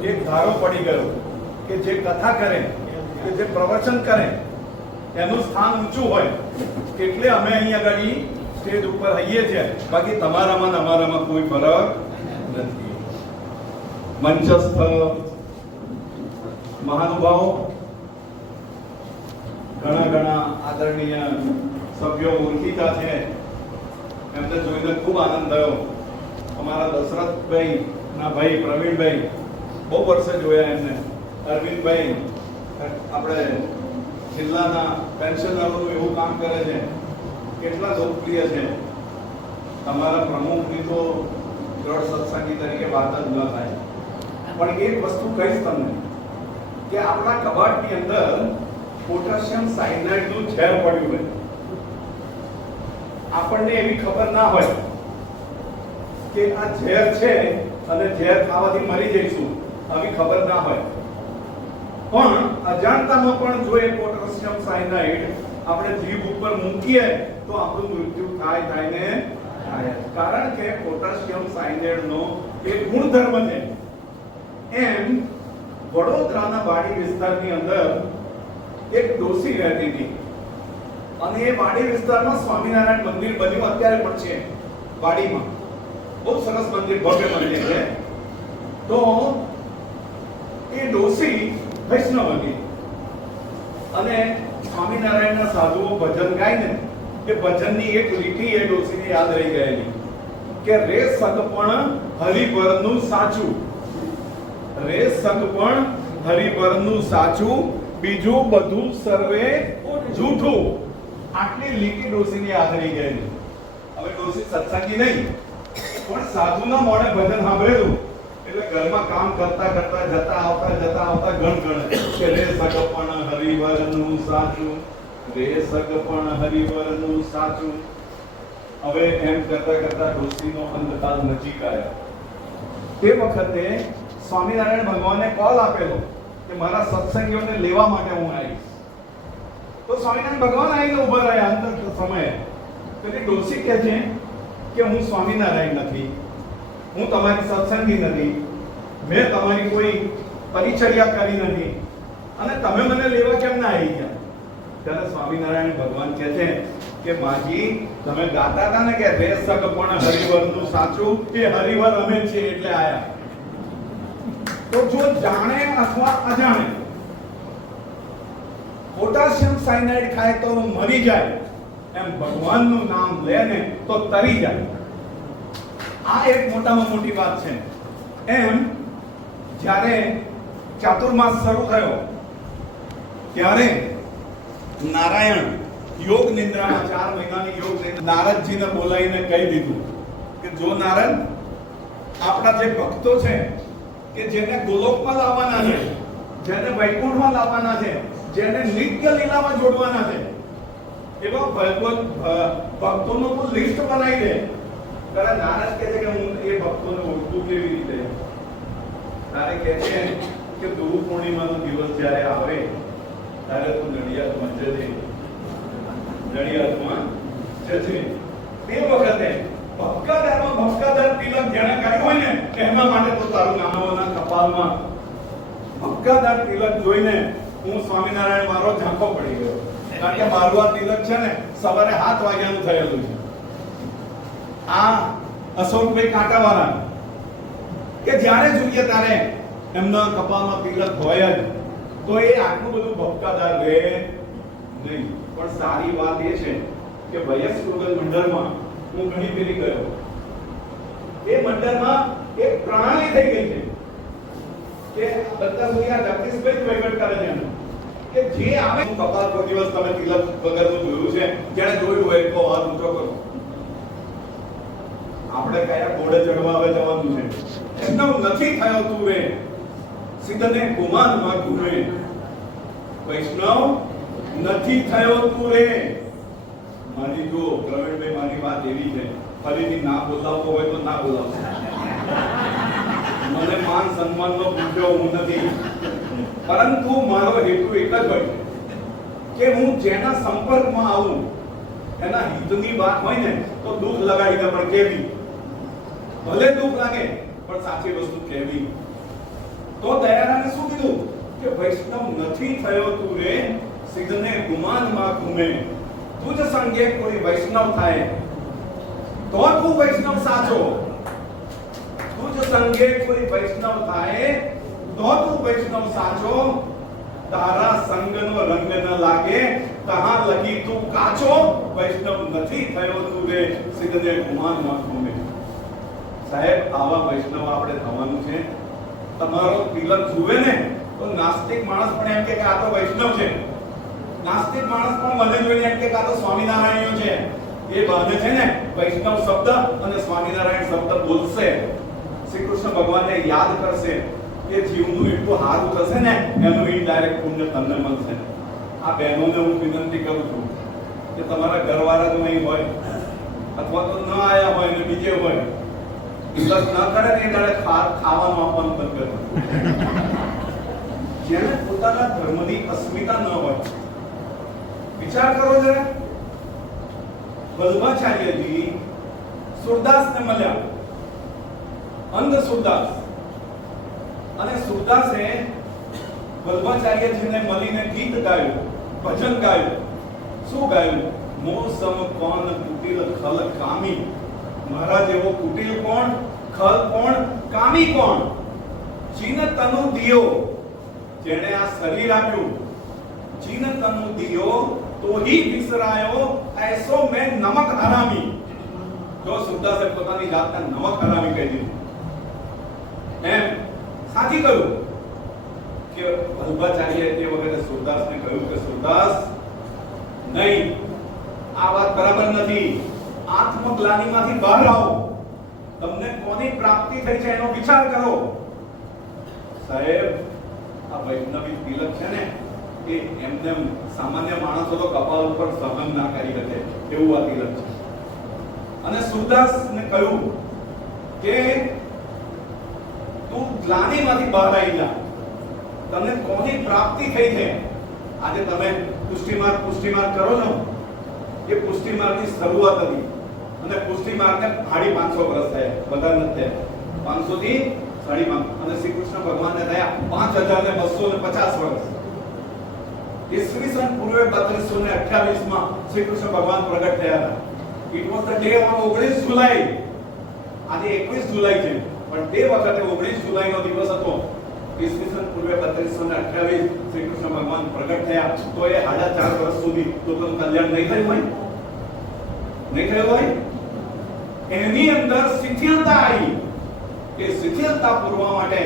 એક ધારો પડી ગયો કે જે કથા કરે, કે જે પ્રવચન કરે એનું સ્થાન ઊંચું હોય એટલે અમે અહીંયા આગળ સ્ટેજ ઉપર આવીએ છીએ. બાકી તમારામાં અમારામાં કોઈ ફરક નથી. મંચસ્થ મહાનુભાવો, ઘણા આદરણીય સભ્યો ઓળખીતા છે, એમને જોઈને ખૂબ આનંદ થયો. અમારા દશરથભાઈ ના ભાઈ પ્રવીણભાઈ બહુ વર્ષે જોયા એમને. અરવિંદભાઈ આપણે જિલ્લાના પેન્શનરોનું એવું કામ કરે છે, કેટલા લોકપ્રિય છે. તમારા પ્રમુખની તો દ્રઢ સત્સંગી તરીકે વાત જ ન થાય. પણ એક વસ્તુ કહીશ તમને કે આપણા કબાટની અંદર પોટેશિયમ સાયનાઇડનું ઝેર પડ્યું હોય, આપણને એવી ખબર ના હોય કે આ ઝેર છે અને ઝેર ખાવાથી મરી જઈશું, આવી ખબર ના હોય. પણ અજાણતામાં પણ જો એ પોટેશિયમ સાયનાઇડ આપણે જીભ ઉપર મૂકીએ તો આપણું મૃત્યુ થાય ને થાય. કારણ કે પોટેશિયમ સાયનાઇડનો એ ગુણધર્મ છે. એમ વડોદરાના વાડી વિસ્તારની અંદર એક ડોસી રહેતી હતી અને એ વાડી વિસ્તારમાં સ્વામિનારાયણ મંદિર બન્યું અત્યારે પણ છે વાડીમાં. બહુ સરસ મંદિર, ભવ્ય મંદિર છે. તો એ ડોસી વૈષ્ણવ હતી અને સ્વામિનારાયણના સાધુઓ ભજન ગાય ને એ ભજનની એક લીટી એ ડોસીને યાદ રહી ગયેલી કે રે સગપણ હરિવરનું સાચું, રે સગપણ હરિવરનું સાચું, બીજું બધું સર્વે જૂઠું. આટલી લીટી ડોસીને યાદ રહી ગયેલી. હવે ડોસી સત્સંગી નહીં પણ સાધુના મોઢે ભજન સાંભળેલું એટલે ઘરમાં કામ કરતા કરતા જતા આવતા ગણ કે રે સગપણ હરિવરનું સાચું, રે સગપણ હરિવરનું સાચું. હવે એમ કરતા ડોસીનો અંતકાલ નજીક આવ્યો. તે વખતે સ્વામિનારાયણ ભગવાને કોલ આપેલો કે મારા સત્સંગીઓને લેવા માટે હું આવીશ. તો સ્વામિનારાયણ ભગવાન આવીને ઉભા રહ્યા અંતર સમયે. તો એ ડોસી કહે છે કે હું સ્વામિનારાયણ નથી, હું તમારી સત્સંગી નથી, મેં તમારી કોઈ પરિચર્યા કરી નથી અને તમે મને લેવા કેમ ના આવી ગયા? ત્યારે સ્વામિનારાયણ ભગવાન કહે છે કે માજી તમે ગાતા હતા ને કે રે સગપણ હરિવરનું સાચું, એ હરિવર અમે છીએ એટલે આયા. તો જો જાણે અથવા અજાણે પોટાશિયમ સાયનાઇડ ખાય તો મરી જાય, એમ ભગવાનનું નામ લે ને તો તરી જાય. આ એક મોટામાં મોટી વાત છે. એમ જ્યારે ચાતુર્માસ શરૂ થયો ત્યારે નારાયણ યોગ નિદ્રામાં 4 મહિનાની યોગ નિદ્રા નારદજીને બોલાવીને કહી દીધું કે જો નારદ, આપણા જે ભક્તો છે કે જેને ગોલોકમાં લાવવાના છે, જેને વૈકુંઠમાં લાવવાના છે, જેને નિત્ય લીલામાં જોડવાના છે, એવા ભક્તોનું લિસ્ટ બનાવી દે. ત્યારે નારદ કહે છે કે હું એ ભક્તોને ઓળખું કેવી રીતે? તારે કહે છે કે ગુરુ પૂર્ણિમાનો દિવસ જ્યારે આવે ત્યારે તું નડિયાદમાં જજે, નડિયાદમાં જજે. તે વખતે ભક્કાદાર તિલક જેણે કર્યું હોય ને એના માટે તો તારું નામોના કપાળમાં ભક્કાદાર તિલક જોઈને હું સ્વામિનારાયણ મારો ઝાંખો પડી ગયો. કારણ કે મારું આ તિલક છે ને સવારે 7 વાગ્યાનું થયેલું છે. આ અશોકભાઈ કાંટાવાળા કે જ્યારે જોઈએ ત્યારે એમના કપાળમાં તિલક હોય જ, તો એ આટલું બધું ભક્કાદાર રહે નહીં. પણ સારી વાત એ છે કે વયસ્કૃગલ મંડળમાં હું ઘણી ફેરી ગયો. એ મંડળમાં એક પ્રણાલી થઈ ગઈ છે કે બધા સુધી આ જગદીશભાઈ જ વહીવટ કરે છે કે જે આવે કપાળ પર દિવસ તમે તિલક વગરનું જોયું છે, જેણે જોયું હોય તો હાથ ઊંચો કરો. આપણે કયા ઘોડે ચડવા આવે જવાનું છે? વૈષ્ણવ નથી થયો તું રે સિદ્ધને ગુમાનમાં ઘૂમે, વૈષ્ણવ નથી થયો તું રે. મારી જો પ્રવીણભાઈ, મારી વાત એવી છે, ફરીથી ના બોલાવતો હોય તો ના બોલાવતો. મને માન સન્માનનો ભૂખ્યો હું નથી, પરંતુ મારો હેતુ એક જ હોય કે હું જેના સંપર્કમાં આવું એના હિતની વાત હોય ને તો દુઃખ લગાડીને પણ કહેવી, ભલે દુઃખ લાગે પણ સાચી વસ્તુ કહેવી. તો દયારાને શું કીધું કે વૈષ્ણવ નથી થયો તું રે સિદ્ધને ગુમાનમાં ઘૂમે, તુજ સંગે કોઈ વૈષ્ણવ થાય તો તું વૈષ્ણવ સાચો, તુજ સંગે કોઈ વૈષ્ણવ થાય તો તું વૈષ્ણવ સાચો, તારા સંગનો રંગ ન લાગે કહા લગી તું કાચો, વૈષ્ણવ નથી થયો તું રે સિદ્ધને ગુમાનમાં ઘૂમે. સાહેબ, આવા વૈષ્ણવ આપણે થવાનું છે. તમારો તિલક જુએ ને તો નાસ્તિક માણસ પણ એમ કે આ તો વૈષ્ણવ છે, નાસ્તિક માણસ પણ મને જોઈને એમ કે આ તો સ્વામિનારાયણીઓ છે. એ બાંધે છે ને વૈષ્ણવ શબ્દ અને સ્વામિનારાયણ શબ્દ બોલશે, શ્રી કૃષ્ણ ભગવાનને યાદ કરશે, એ જીવનું એટલું સારું થશે ને એનું ઇનડાયરેક્ટ પુણ્ય તમને મળશે. આ બહેનોને હું વિનંતી કરું છું કે તમારા ઘરવાળા જો નહીં હોય અથવા તો ન આયા હોય ને બીજે હોય, તિલક ન કરે ને એ દાડે ખાવાનું આપવાનું બંધ કરે. જેને પોતાના ધર્મની અસ્મિતા ન હોય, વિચાર કરો જરા. વલ્ભાચાર્યજી સુરદાસને મળ્યા અંધ સુરદાસ, અને સુરદાસે વલ્ભાચાર્યજીને મળીને ગીત ગાયું, ભજન ગાયું. શું ગાયું? મોસમ કોણ કુટિલ ખલ કામી. મારા જેવો કુટિલ કોણ, ખલ કોણ, કામી કોણ? ચીન તનુ દિયો, જેણે આ શરીર આપ્યું. ચીન તનુ દિયો તો હી વિસરાયો એસો મેં નમક હરામી. જો સુરદાસે પોતાની જાતને નમક હરામી કહી દીધું. એમ સાચી કહ્યું કે વલ્ભાચાર્યએ તે વખતે સુરદાસને કહ્યું કે સુરદાસ, નહીં, આ વાત બરાબર નથી. આત્મગ્લાનિમાંથી બહાર આવો. તમને કોની પ્રાપ્તિ થઈ છે એનો વિચાર કરો. સાહેબ, આ વૈષ્ણવી તિલક છે ને, એ એમને સામાન્ય માણસો તો કપાળ ઉપર સહન ના કરી શકે એવું આ તિલક છે. અને સુરદાસને કહ્યું કે તું ગ્લાનિમાંથી બહાર આવી જા. તમને કોની પ્રાપ્તિ થઈ છે? આજે તમે પુષ્ટિમાર્ગ કરો છો. એ પુષ્ટિમાર્ગની શરૂઆત હતી, અને પુષ્ટિમાર્ગને 550 વર્ષ થયા, વધારે નથી થયા. 500 થી 550, અને શ્રી કૃષ્ણ ભગવાનને થયા 5250 વર્ષ. ઈસવીસન પૂર્વે 3228 માં શ્રી કૃષ્ણ ભગવાન પ્રગટ થયા હતા. It was the day on 19 જુલાઈ. આજે 21 જુલાઈ છે, પણ તે વખતે 19 જુલાઈનો દિવસ હતો. ઈસવીસન પૂર્વે 3228 શ્રી કૃષ્ણ ભગવાન પ્રગટ થયા. તો એ 4.5 વર્ષ સુધી લોકોનું કલ્યાણ નહીં થયું હોય, નહીં થયું હોય. એની અંદર શિથિલતા આવી. એ શિથિલતા પૂરવા માટે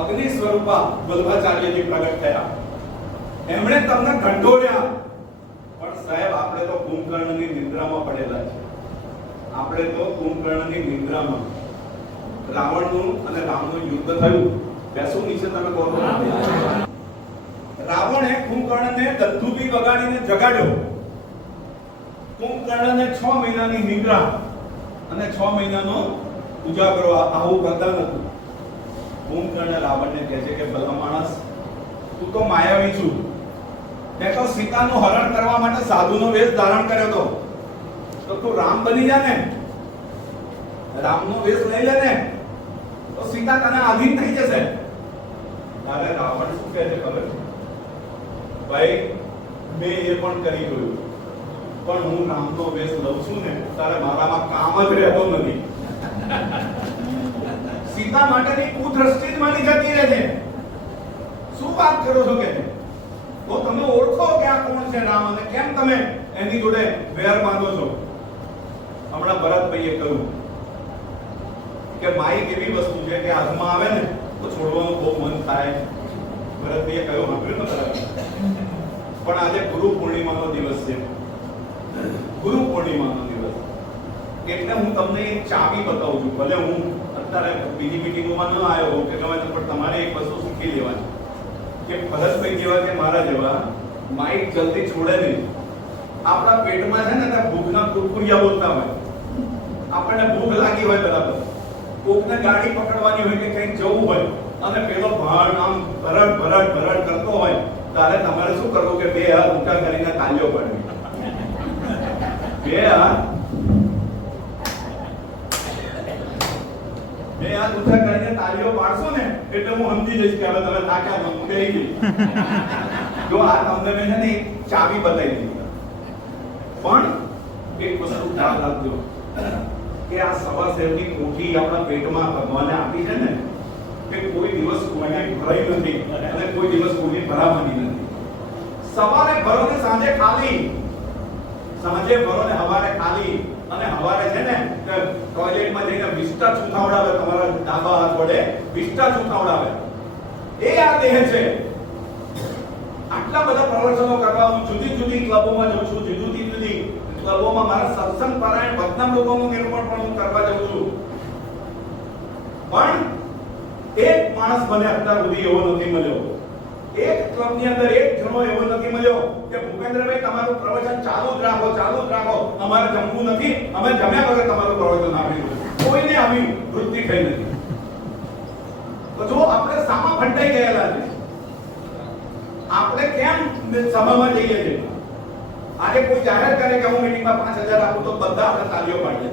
અગ્નિ સ્વરૂપા વલ્ભાચાર્યજી પ્રગટ થયા. એમણે તમને ઢંઢોળ્યા. પણ સાહેબ, આપણે તો કુંભકર્ણની નિંદ્રામાં પડેલા છે. આપણે તો કુંભકર્ણની નિંદ્રામાં. રાવણનું અને રામનું યુદ્ધ થયું. બેસો નીચે, તમે કહો. રાવણે કુંભકર્ણને દત્તુભી વગાડીને જગાડ્યો. કુંભકર્ણને 6 મહિનાની નિંદ્રા અને 6 મહિનાનો ઉજાગરો આવું કરતા નતું. કુંભકર્ણ રાવણને કહે છે કે ભલા માણસ, તું તો માયાવી છું. તે તો સીતાનું હરણ કરવા માટે સાધુનો વેશ ધારણ કર્યો હતો. તો તું રામ બની જા ને, રામનો વેશ લઈ લે ને, તો સીતા તને આધીન થઈ જશે. તારે રાવણ શું કહે છે ખબર? ભાઈ, મેં એ પણ કરી જોયું, પણ હું રામનો વેશ લઉં છું ને, તારે મારામાં કામ જ રહેતો નથી. સીતા માટેની કુદ્રષ્ટિ જ માની જતી રહે છે. શું વાત કરો છો કે? તો તમે ઓળખો કે આ કોણ છે રામ, અને કેમ તમે એની જોડે વેર બાંધો છો? હમણાં ભરતભાઈએ કહ્યું કે માઇક એવી વસ્તુ છે કે હાથમાં આવે ને તો છોડવાનું બહુ મન થાય. ભરતભાઈએ કહ્યું, સાંભળ્યું ને? પણ આજે ગુરુ પૂર્ણિમાનો દિવસ છે. ગુરુ પૂર્ણિમાનો દિવસ એટલે હું તમને એક ચાવી બતાવું છું. ભલે હું અત્યારે બીજી મીટિંગોમાં ન આવ્યો હોઉં કે ગમે તે, પણ તમારે એક વસ્તુ શીખી લેવાની કે ભરતભાઈ જેવા કે મારા જેવા માઇક જલ્દી છોડે નહીં. આપણા પેટમાં છે ને ત્યાં ભૂખના કુરકુરિયા બોલતા હોય. આપણને ભૂખ લાગી હોય બરાબર, કોકને ગાડી પકડવાની હોય કે કંઈક જવું હોય, અને પેલો ભાણ આમ ભરડ ભરડ ભરડ કરતો હોય, ત્યારે તમારે શું કરવું કે 2 હાથ ઊંચા કરીને તાળીઓ પાડવી. 2 હાથ ઊંચા કરીને તાળીઓ પાડશો ને એટલે હું સમજી જઈશ કે હવે તમે થાક્યા છો, હું કહી દઈશ. જો આ તમને મેં છે ને એક ચાવી બતાવી દીધી. પણ એક વસ્તુ ખ્યાલ રાખજો કે આ સવા શેરની કોઠી આપણા પેટમાં ભગવાને આપી છે ને, કે કોઈ દિવસ કોઈને ભરાઈ નથી અને કોઈ દિવસ કોઈને ભરાવાની નથી. સવારે ભરો ને સાંજે ખાલી, સાંજે ભરો ને સવારે ખાલી, અને સવારે છે ને ટોયલેટમાં જઈને વિષ્ટા ચૂંથાવડાવે, તમારા ડાબા હાથ વડે વિષ્ટા ચૂંથાવડાવે. એ આ દેહ છે. આટલા બધા પ્રવચનો કરવા હું જુદી જુદી ક્લબોમાં જઉં છું, જુદી જુદી ક્લબોમાં મારા સત્સંગ પારાયણ વતનામ લોકોનું નિરૂપણ પણ હું કરવા જાઉં છું. પણ એક માણસ મને અત્યાર સુધી એવો નથી મળ્યો, એક ક્લબની અંદર એક જણો એવો નથી મળ્યો કે ભૂપેન્દ્રભાઈ તમારું પ્રવચન ચાલુ જ રાખો, ચાલુ જ રાખો, અમારે જમવું નથી, અમે જમ્યા વગર તમારું પ્રવચન આપ્યું. કોઈને આવી વૃત્તિ થઈ નથી. તો જો આપણે સામા ફંટાઈ ગયેલા છે, આપણે કેમ સભામાં જઈએ છીએ? આજે કોઈ જાહેર કરે કે હું મીટિંગમાં 5000 આપું તો બધા આપણે તાળીઓ પાડીએ.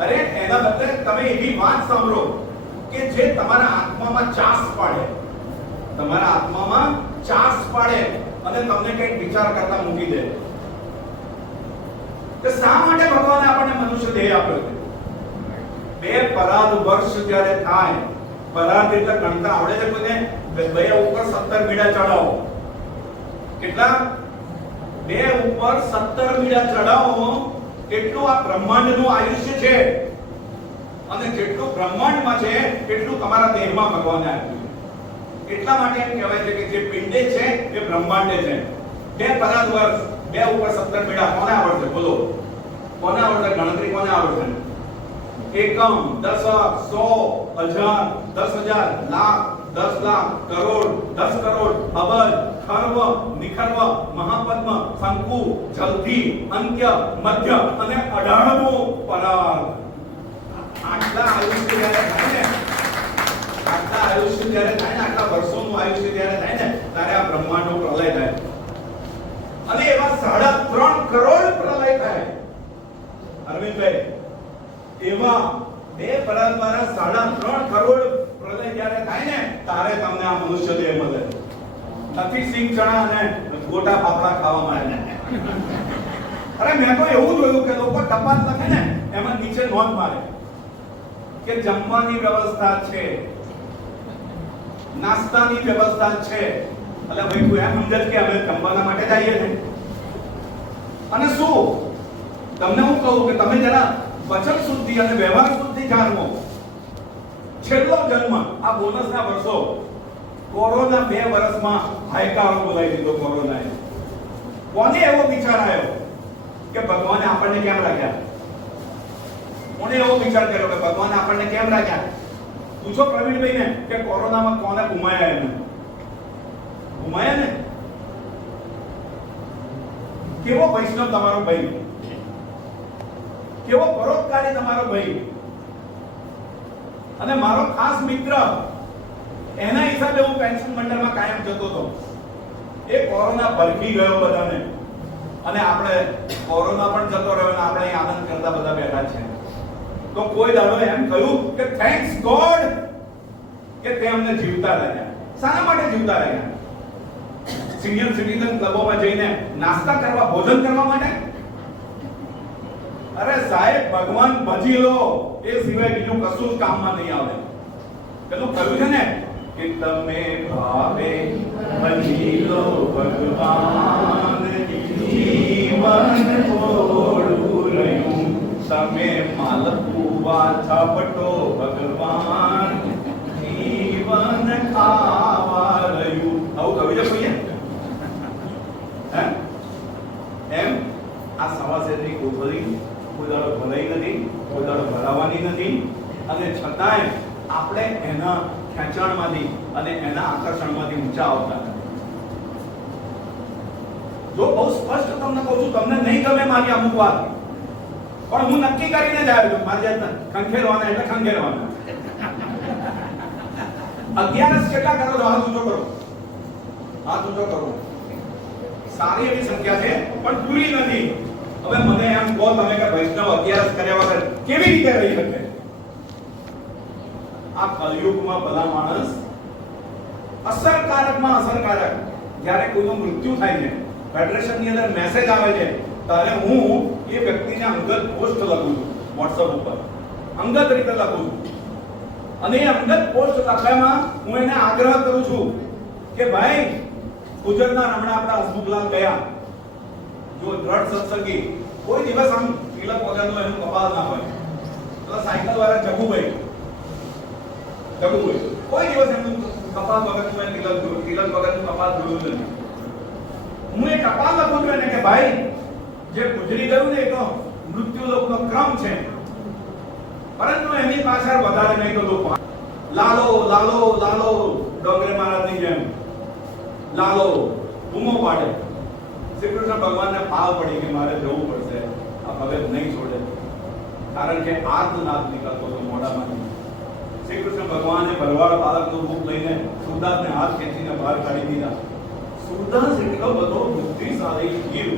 અરે એના બદલે તમે એવી વાત સાંભળો કે જે તમારા આત્મામાં ચાસ પાડે, તમારા આત્મામાં ચાસ પાડે અને તમને કંઈક વિચાર કરતા મૂકી દે કે શા માટે ભગવાને આપણને મનુષ્ય દેહ આપ્યો છે. 2 પરાધ વર્ષ જ્યારે થાય, પરાધ એટલે ગણતા આવડે છે કોઈને? 2 ઉપર 17 મીડા ચડાવો. કેટલા? 2 ઉપર 17 મીડા ચડાવો એટલું આ બ્રહ્માંડનું આયુષ્ય છે. અને જેટલું બ્રહ્માંડમાં છે એટલું તમારા દેહમાં ભગવાને આપ્યું. એટલા માટે એમ કહેવાય છે કે જે પિંડે છે એ બ્રહ્માંડે છે. 2 પરાધ વર્ષ, 2 ઉપર 17 મીડા કોને આવડશે? બોલો, કોને આવડશે? ગણતરી કોને આવડશે? એકમ, દશક, 100, 1000, 10,000, લાખ, 10 લાખ, કરોડ, 10 કરોડ, અબજ, ખર્વ, નિખર્વ, મહાપદ્મ, શંકુ, જલધિ, અંત્ય, મધ્ય અને 18મો પરાગ. આટલા આયુષ્ય જ્યારે થાય ને, આટલા વર્ષોનું આયુષ્ય જ્યારે થાય ને, ત્યારે આ બ્રહ્માંડનો પ્રલય થાય. અને એવા 3.5 કરોડ પ્રલય થાય. અરવિંદભાઈ, એવા 2 પરાગ દ્વારા 3.5 કરોડ પ્રલય જ્યારે થાય ને, ત્યારે તમને આ મનુષ્ય દેહ મળે. નથી સિંગ ચણા અને ગોટા પાપડા ખાવા માટે. અરે મેં તો એવું જોયું કે લોકો ટપાલ લખે ને એમાં નીચે નોંધ મારે કે જમવાની વ્યવસ્થા છે, નાસ્તાની વ્યવસ્થા છે. એટલે ભાઈ તું એમ સમજે કે અમે જમવાના માટે જ આવીએ છીએ? અને શું તમને હું કહું કે તમે જરા વચન શુદ્ધિ અને વ્યવહાર શુદ્ધિ જાણવો. છેલ્લો જન્મ આ બોનસના વર્ષો, કોરોના 2 વર્ષમાં હાયકારો બોલાવી દીધો કોરોનાએ. કોને એવો વિચાર આવ્યો કે ભગવાને આપણને કેમ રાખ્યા? કોને એવો વિચાર કર્યો કે ભગવાને આપણને કેમ રાખ્યા? પૂછો પ્રવીણભાઈને કે કોરોનામાં કોને ગુમાયા? એને ગુમાયા ને. કેવો વૈષ્ણવ તમારો ભાઈ, કેવો પરોપકારી તમારો ભાઈ અને મારો ખાસ મિત્ર. એના હિસાબે હું પેન્શન મંડળમાં કાયમ જતો હતો. એ કોરોના ભરખી ગયો બધાને, અને આપણે કોરોના પણ જતો રહ્યો અને આપણે આનંદ કરતા બધા બેઠા છે. તો કોઈ દાડો એમ કહ્યું કે થેન્ક્સ ગોડ કે તે અમને જીવતા રહ્યા. શાના માટે જીવતા રહ્યા? સિનિયર સિટીઝન ક્લબોમાં જઈને નાસ્તા કરવા, ભોજન કરવા માટે? અરે સાહેબ, ભગવાન ભજી લો, એ સિવાય બીજું કશું જ કામમાં નહીં આવે. પેલું કહ્યું છે ને કે તમે ભાવે ભજી લો ભગવાન, જીવન થોડું રહ્યું, તમે માલપુવા છાપટો ભગવાન, જીવન ખાવા રહ્યું. આવું કહ્યું છે કોઈએ? એમ આ સવાસેની કોથળી કોઈ દાડો ભરાઈ નથી, કોઈ દાડો ભરાવાની નથી. અને છતાંય આપણે એના ખેંચાણમાંથી અને એના આકર્ષણમાંથી ઊંચા આવતા નથી. જો બહુ સ્પષ્ટ તમને કહું છું, તમને નહીં ગમે મારી અમુક વાત, પણ હું નક્કી કરીને જ આવ્યો છું મારી જાતને ખંખેરવાના એટલે ખંખેરવાના. 11 કેટલા કરો છો? હાથ ઊંચો કરો, હાથ ઊંચો કરો. સારી એવી સંખ્યા છે પણ પૂરી નથી. હવે મને એમ કહો તમે કે વૈષ્ણવ 11 કર્યા વગર કેવી રીતે રહી શકે? આ કલયુગમાં ભલા માણસ અસરકારકમાં અસરકારક જ્યારે કોઈનું મૃત્યુ થાય છે, ફેડરેશનની અંદર મેસેજ આવે છે, ત્યારે હું એ વ્યક્તિને અંગત પોસ્ટ લખું છું WhatsApp ઉપર, અંગત રીતે લખું છું. અને એ અંગત પોસ્ટ લખવામાં હું એને આગ્રહ કરું છું કે ભાઈ, ગુજરાતના હમણાં આપણા હસમુખલાલ ગયા, જો દ્રઢ સત્સંગી, કોઈ દિવસ આમ તિલક વગરનો એનું કપાલ ના હોય. તો સાયકલ વાળા જગુભાઈ કોઈ દિવસ એમનું કપાલ વગરનું તિલક વગરનું કપાલ જોયું નથી. હું એ કપાલ લખું છું એને કે ભાઈ, જે ગુજરી ગયું ને એ તો મૃત્યુલોકનો ક્રમ છે, પરંતુ એની પાછળ વધારે નહીં તો લોકો લાલો લાલો લાલો ડોંગરે મહારાજની જેમ લાલો બૂમો પાડે. શ્રી કૃષ્ણ ભગવાનને ભાવ પડી કે મારે જવું પડશે, આ ભગત નહીં છોડે, કારણ કે આર્તનાદ નીકળતો હતો મોઢામાંથી. શ્રી કૃષ્ણ ભગવાને ભરવાડ બાળકનું રૂપ લઈને સુરદાસને હાથ ખેંચીને બહાર કાઢી દીધા. સુરદાસ એટલો બધો બુદ્ધિશાળી જીવ,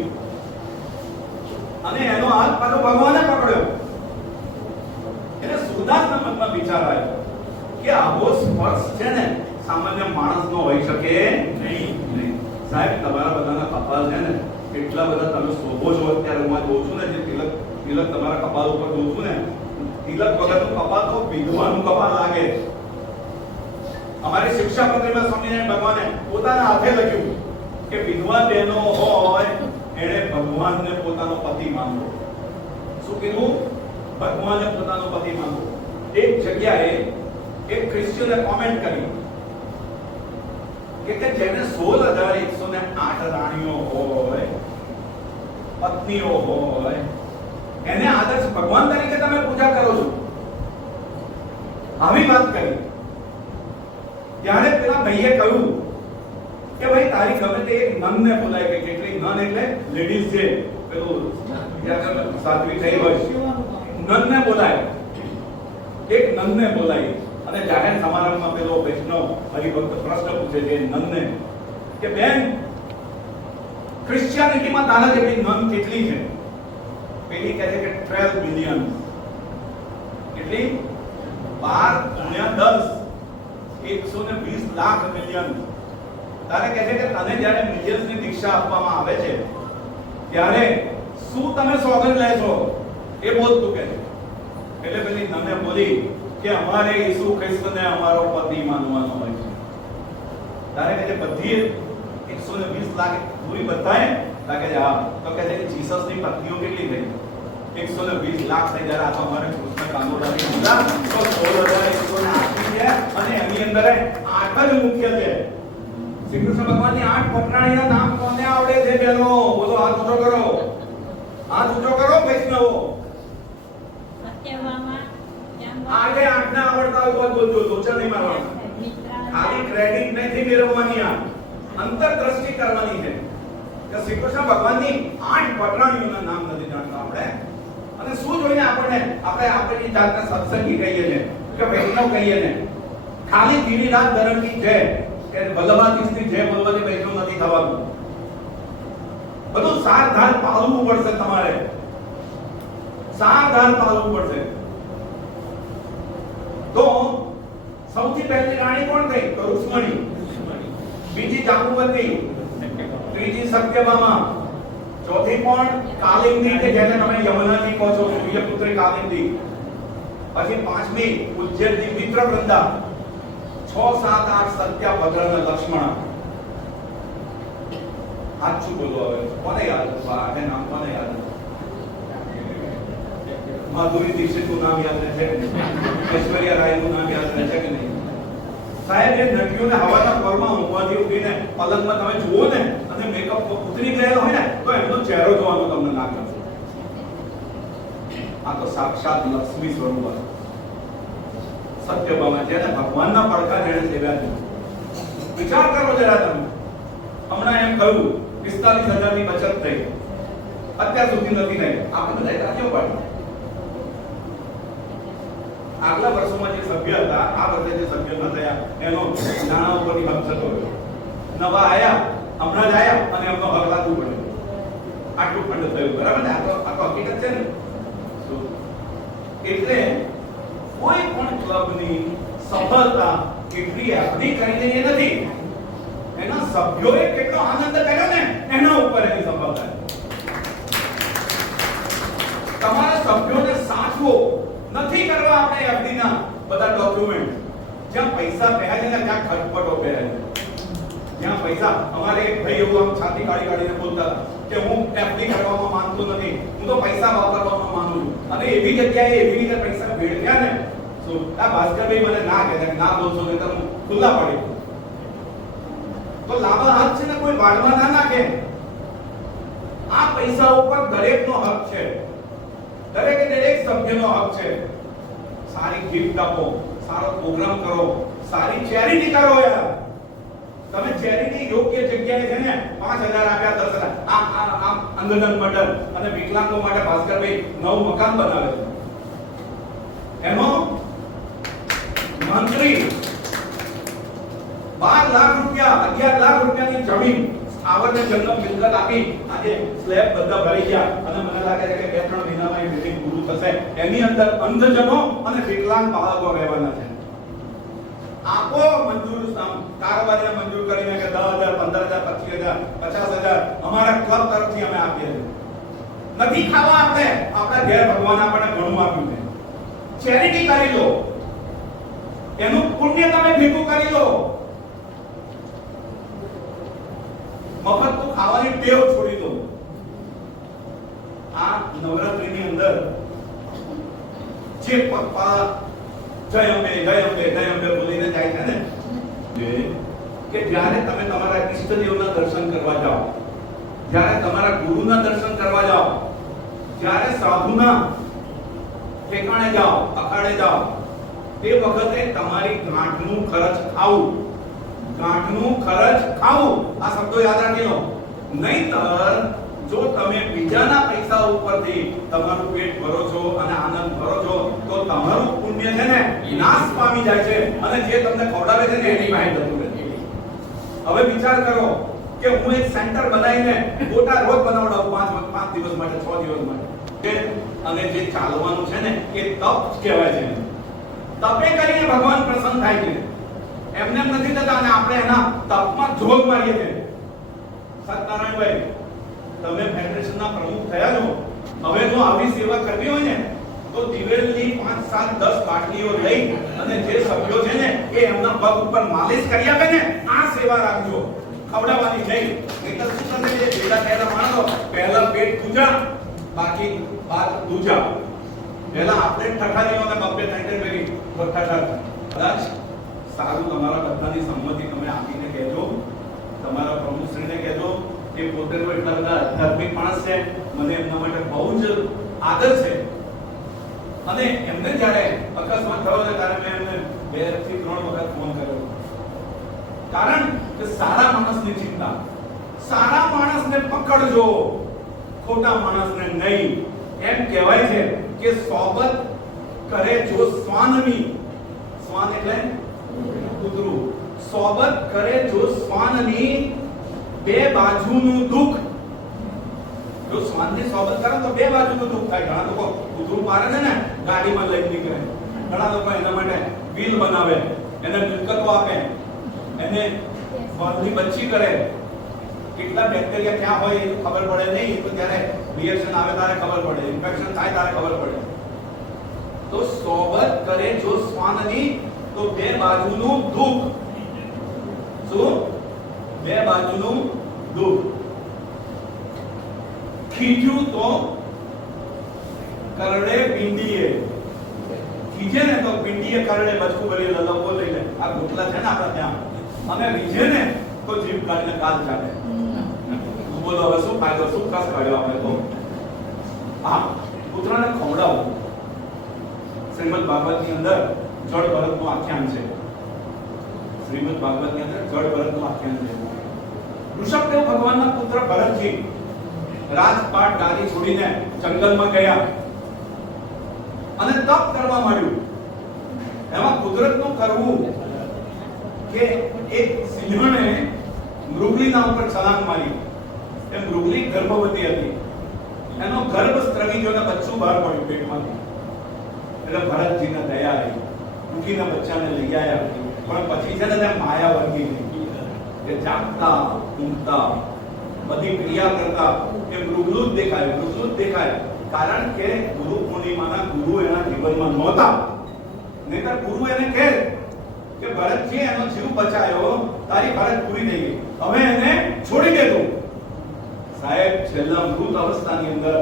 અને એનો હાથ પાછો ભગવાને પકડ્યો. મનમાં વિચાર આવ્યો કે આવો સ્પર્શ છે ને સામાન્ય માણસનો હોઈ શકે નહીં. સાહેબ તમારા બધાના કપાળ છે ને એટલા બધા તમે શોભો છો. અત્યારે હું જોઉં છું ને જે તિલક તમારા કપાળ ઉપર જોઉં છું ને, તિલક વગરનું કપાળ તો વિધવાનું કપાળ લાગે. અમારી શિક્ષા પત્રીમાં સ્વામિનારાયણ ભગવાને પોતાના હાથે લખ્યું કે વિધવા બહેનો હોય એણે ભગવાનને પોતાનો પતિ માનવો. શું કીધું? ભગવાનને પોતાનો પતિ માનવો. એક જગ્યાએ એક ક્રિશ્ચિયને કોમેન્ટ કરી કે જેને 16,108 રાણીઓ હોય, પત્નીઓ હોય, એને આદર્શ ભગવાન તરીકે તમે પૂજા કરો છો. આવી વાત કરી ત્યારે પેલા ભાઈએ કહ્યું કે ભાઈ તારી ગમે તે એક નનને બોલાય કે કેટલી નન એટલે લેડીઝ છે, પેલું સાધ્વી થઈ હોય, નનને બોલાય, એક નનને બોલાય અને જાહેર સમારંભમાં પેલો વૈષ્ણવ હરિભક્ત પ્રશ્ન પૂછે છે નનને કે બેન ક્રિશ્ચિયાનિટીમાં તારા જેટલી નન કેટલી છે? પેલી કહે છે કે 12 મિલિયન. કેટલી? 12 × 10 120 લાખ મિલિયન. તારે કહે છે કે તને જ્યારે મિલિયન્સની દીક્ષા આપવામાં આવે છે ત્યારે શું તમે સોગંદ લેશો? એ બોલ તું કહે. એટલે પેલી નને બોલી કે અમારે ઈસુ ખ્રિસ્તને અમારો પતિ માનવાનો હોય છે. તારે કહે છે બધી 120 લાખ પૂરી બતાય? તારે કહે હા. તો કહે છે કે જીસસની પત્નીઓ કેટલી થઈ? 120 લાખ થઈ. જ્યારે આ તો અમારે કૃષ્ણ કાનોડાની હતા તો 16,108 છે અને એની અંદર 8 જ મુખ્ય છે. શ્રી કૃષ્ણ ભગવાનની 8 પટરાણીના નામ કોને આવડે છે બેનો? બોલો, હાથ ઊંચો કરો, હાથ ઊંચો કરો વૈષ્ણવો. આજે 8 ના આવડતા હોય તો બોલજો, લોચા નહીં મારવાના. ખાલી ક્રેડિટ નથી મેળવવાની, આ અંતરદ્રષ્ટિ કરવાની છે કે શ્રી કૃષ્ણ ભગવાનની 8 પટરાણીઓના નામ નથી જાણતા આપણે. અને શું જોઈને આપણે આપણી જાતને સત્સંગી કહીએ છીએ કે વૈષ્ણવ કહીએ ને? ખાલી ધીરી રાત ધરમની છે કે વલ્લભાતીસની જય બોલવાથી વૈષ્ણવ નથી થવાનું. બધું સારધાર પાળવું પડશે તમારે, સારધાર પાળવું પડશે. તો સૌથી પહેલી રાણી કોણ થઈ? તો રુક્ષ્મણી. બીજી જાંબુવતી, ત્રીજી સત્યભામા, ચોથી કોણ? કાલિંદી કે જેને તમે યમુનાજી કહો છો, સૂર્યપુત્રી કાલિંદી. પછી પાંચમી ઉજ્જૈનની મિત્રવૃંદા. 6, 7, 8 સત્યભદ્ર અને લક્ષ્મણ. સાચું બોલો હવે કોને યાદ હતું? આ નામ કોને યાદ હતું? માધુરી દીક્ષિતનું નામ યાદ રહેશે? ઐશ્વર્યા રાયનું નામ યાદ રહેશે કે નહીં? સાહેબ એ નટીઓને હવાના પરમાં ઊંઘવાથી ઉઠીને પલંગમાં તમે જુઓ ને અને મેકઅપ ઉતરી ગયેલો હોય ને તો એમનો ચહેરો જોવાનો તમને ના ગમે. આ તો સાક્ષાત લક્ષ્મી સ્વરૂપ છે. સત્યભામા છે ને ભગવાનના પડખા જેણે સેવ્યા છે. વિચાર કરો જરા તમે. હમણાં એમ કહ્યું 45,000 ની બચત થઈ, અત્યાર સુધી નથી થઈ. આપણે બધા રાજીઓ પાડી. આગલા વર્ષોમાં જે સભ્ય હતા, આ વર્ષે જે સભ્ય ન થયા એનો નાણાં ઉપરથી હક થતો રહ્યો. નવા આયા, હમણાં જ આયા અને એમનો હક લાગુ પડ્યો. આટલું ફંડ થયું, બરાબર ને? આ તો હકીકત છે ને. એટલે કોઈ પણ ક્લબની સફળતા કેટલી એફડી કરીને નથી, એના સભ્યોએ કેટલો આનંદ કર્યો ને એના ઉપર એની સફળતા. તમારા સભ્યોને સાચવો નથી કરવા આપણે એફડી ના બધા ડોક્યુમેન્ટ. જ્યાં પૈસા પહેલા છે ને ત્યાં ખટપટો પહેલા છે. જ્યાં પૈસા, અમારે એક ભાઈ એવું આમ છાતી કાઢીને બોલતા કે હું એફડી કરવામાં માંગતો નથી, હું તો પૈસા વાપરવામાં માંગુ છું. અને એવી જગ્યાએ એવી રીતે પૈસા ભેળવ્યા ને, તો આ ભાસ્કરભાઈ મને ના કહે કે ના બોલશો નહીં તો હું ખુલ્લા પડી. તો લાંબા હાથ છે ને કોઈ વાળમાં ના નાખે. આ પૈસા ઉપર દરેકનો હક છે, દરેકે દરેક સભ્યનો હક છે. સારી ગિફ્ટ આપો, સારો પ્રોગ્રામ કરો, સારી ચેરિટી કરો યાર. તમે ચેરિટી યોગ્ય જગ્યાએ છે ને 5,000 આપ્યા, 10,000 આ અંગદાન મંડળ અને વિકલાંગો માટે ભાસ્કરભાઈ નવું મકાન બનાવે છે. એનો મંત્રી 12 લાખ રૂપિયા 11 લાખ રૂપિયાની જમીન આવરને જન્મ મિલકત આપી આજે સ્લેબ બધા ભરી ગયા અને મને લાગે છે કે 2-3 મહિનામાં એ બિલ્ડિંગ પૂરું મંજૂર થશે એની અંદર અંધજનો અને વિકલાંગ બાળકો રહેવાના છે. આપો મંજૂર કારોબારીને મંજૂર કરીને કે 10,000 15,000 25,000 50,000 અમારા ક્લબ તરફથી અમે આપીએ છીએ. નથી ખાવા આપણે આપણા ઘેર ભગવાન આપણને ઘણું આપ્યું છે. ચેરિટી કરી લો, એનું પુણ્ય તમે ભેગું કરી લો. મફત તો ખાવાની ટેવ છોડી દો. આ નવરાત્રીની અંદર જે પપ્પા જય અંબે બોલીને જાય છે ને, કે જ્યારે તમે તમારા ઈષ્ટદેવના દર્શન કરવા જાઓ, જ્યારે તમારા ગુરુના દર્શન કરવા જાઓ, જ્યારે સાધુના ઠેકાણે જાઓ, અખાડે જાઓ, તે વખતે તમારી ગાંઠનું ખર્ચ ખાવું, ગાંઠનું ખર્ચ ખાવું. આ શબ્દો યાદ રાખી લો. નહીંતર જો તમે બીજાના પૈસા ઉપરથી તમારું પેટ ભરો છો અને આનંદ ભરો છો તો તમારું પુણ્ય છે ને નાશ પામી જાય છે અને જે તમને ખવડાવે છે ને એની પાસે જતું રહે. હવે વિચાર કરો કે હું એક સેન્ટર બનાવીને ગોટા રોજ બનાવડાવું 5 દિવસ માટે 6 દિવસ માટે, અને જે ચાલવાનું છે ને એ તપ કહેવાય છે. તપે કરીને ભગવાન પ્રસન્ન થાય છે. એમને નથી થતા અને આપણે એના તપમાં જોગ મારીએ છીએ. સત્યનારાયણભાઈ, તમે ફેડરેશનના પ્રમુખ થયા છો, હવે જો આવી સેવા કરવી હોય ને તો દિવેલની 5, 7, 10 બાટલીઓ લઈ અને જે સભ્યો છે ને એ એમના પગ ઉપર માલિશ કરી આપે ને, આ સેવા રાખજો. ખવડાવવાની નહીં. નહીંતર શું કરશે? જે ભેગા થયેલા માણસો પહેલા પેટ પૂજા, બાકી બાદ દૂજા. પહેલા આપણે ઠઠારીઓ અને બબ્બે ત્રણ ભેગી ઠઠાર. કદાચ સારું તમારા બધાની સંમતિ તમે આપીને કહેજો, તમારા પ્રમુખશ્રીને કહેજો. એ પોતે તો એટલા બધા આધ્યાત્મિક માણસ છે, મને એમના માટે બહુ જ આદર છે. અને એમને જ્યારે અકસ્માત થયો ને ત્યારે મેં એમને 2 થી 3 વખત ફોન કર્યો. કારણ કે સારા માણસની ચિંતા, સારા માણસને પકડજો, ખોટા માણસને નહીં. એમ કહેવાય છે કે સોબત કરે જો શ્વાનની, શ્વાન એટલે કૂતરું, સોબત કરે જો શ્વાનની 2 બાજુનું દુઃખ. જો શ્વાનની સોબત કરે તો 2 બાજુનું દુઃખ થાય. ઘણા લોકો કૂતરું મારે છે ને ગાડીમાં લઈને નીકળે, ઘણા લોકો એના માટે બિલ બનાવે, એને મિલકતો આપે, એને ફળની બચ્ચી કરે. કેટલા બેક્ટેરિયા ક્યાં હોય એ ખબર પડે નહીં, તો ત્યારે રિએક્શન આવે ત્યારે ખબર પડે, ઇન્ફેક્શન થાય ત્યારે ખબર પડે. તો સોબત કરે જો શ્વાનની તો 2 બાજુનું દુઃખ. શું? 2 બાજુનું દુઃખ. ખીજ્યું તો કરડે પિંડીએ, ખીજે ને તો પિંડીએ કરડે, બચકું ભરી લલકો લઈ લે. આ ગોટલા છે ને આપણા ત્યાં. અને રીજે ને તો જીભ કાઢીને કાલ ચાલે. બોલો હવે શું ફાયદો, શું કસ કાઢ્યો આપણે તો. હા, કૂતરાને ખવડાવો. શ્રીમદ ભાગવતની અંદર જળ ભરતનું આખ્યાન છે. શ્રીમદ ભાગવતની અંદર જળ ભરતનું આખ્યાન છે. ઋષભદેવ ભગવાનના પુત્ર ભરતજી રાજપાટ ગાદી છોડીને જંગલમાં ગયા અને તપ કરવા માંડ્યું. એમાં કુદરતનું કરવું કે એક સિંહણે મૃગલીના ઉપર છલાંગ મારી. એ મૃગલી ગર્ભવતી હતી, એનો ગર્ભ સ્ત્રવી ગયો અને બચ્ચું બહાર પડ્યું પેટમાંથી. એટલે ભરતજીને દયા આવી, મૂકીને બચ્ચાને લઈ આવ્યા. પણ પછી છે ને ત્યાં માયા વર્ગી ગઈ કે જાગતા ઊંઘતા બધી ક્રિયા કરતા એ મૃગલું જ દેખાય, મૃગલું જ દેખાય. કારણ કે ગુરુ પૂર્ણિમાના ગુરુ એના જીવનમાં નહોતા. નહીતર ગુરુ એને કહે કે ભરતજી એનો જીવ બચાયો, તારી ફરજ પૂરી થઈ ગઈ, હવે એને છોડી દે તું. સાહેબ છેલ્લા મૃત અવસ્થાની અંદર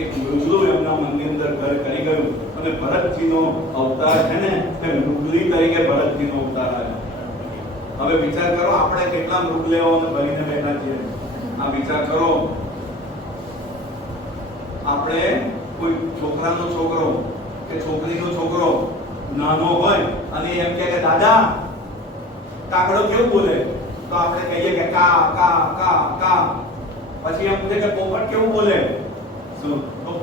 એક મૃગલું એમના મનની અંદર ઘર કરી ગયું અને ભરતજીનો અવતાર છે ને તે મૃગલી તરીકે ભરતજીનો અવતાર આવ્યો. હવે વિચાર કરો આપણે કેટલા મૃગલેઓને ભરીને બેઠા છીએ. આ વિચાર કરો, આપણે કોઈ છોકરાનો છોકરો કે છોકરીનો છોકરો નાનો હોય અને એમ કે દાદા કાકડો કેવું બોલે, તો આપણે કહીએ કે કા કા કા કા. પછી એમ પૂછે કે પોપટ કેવું બોલે, તો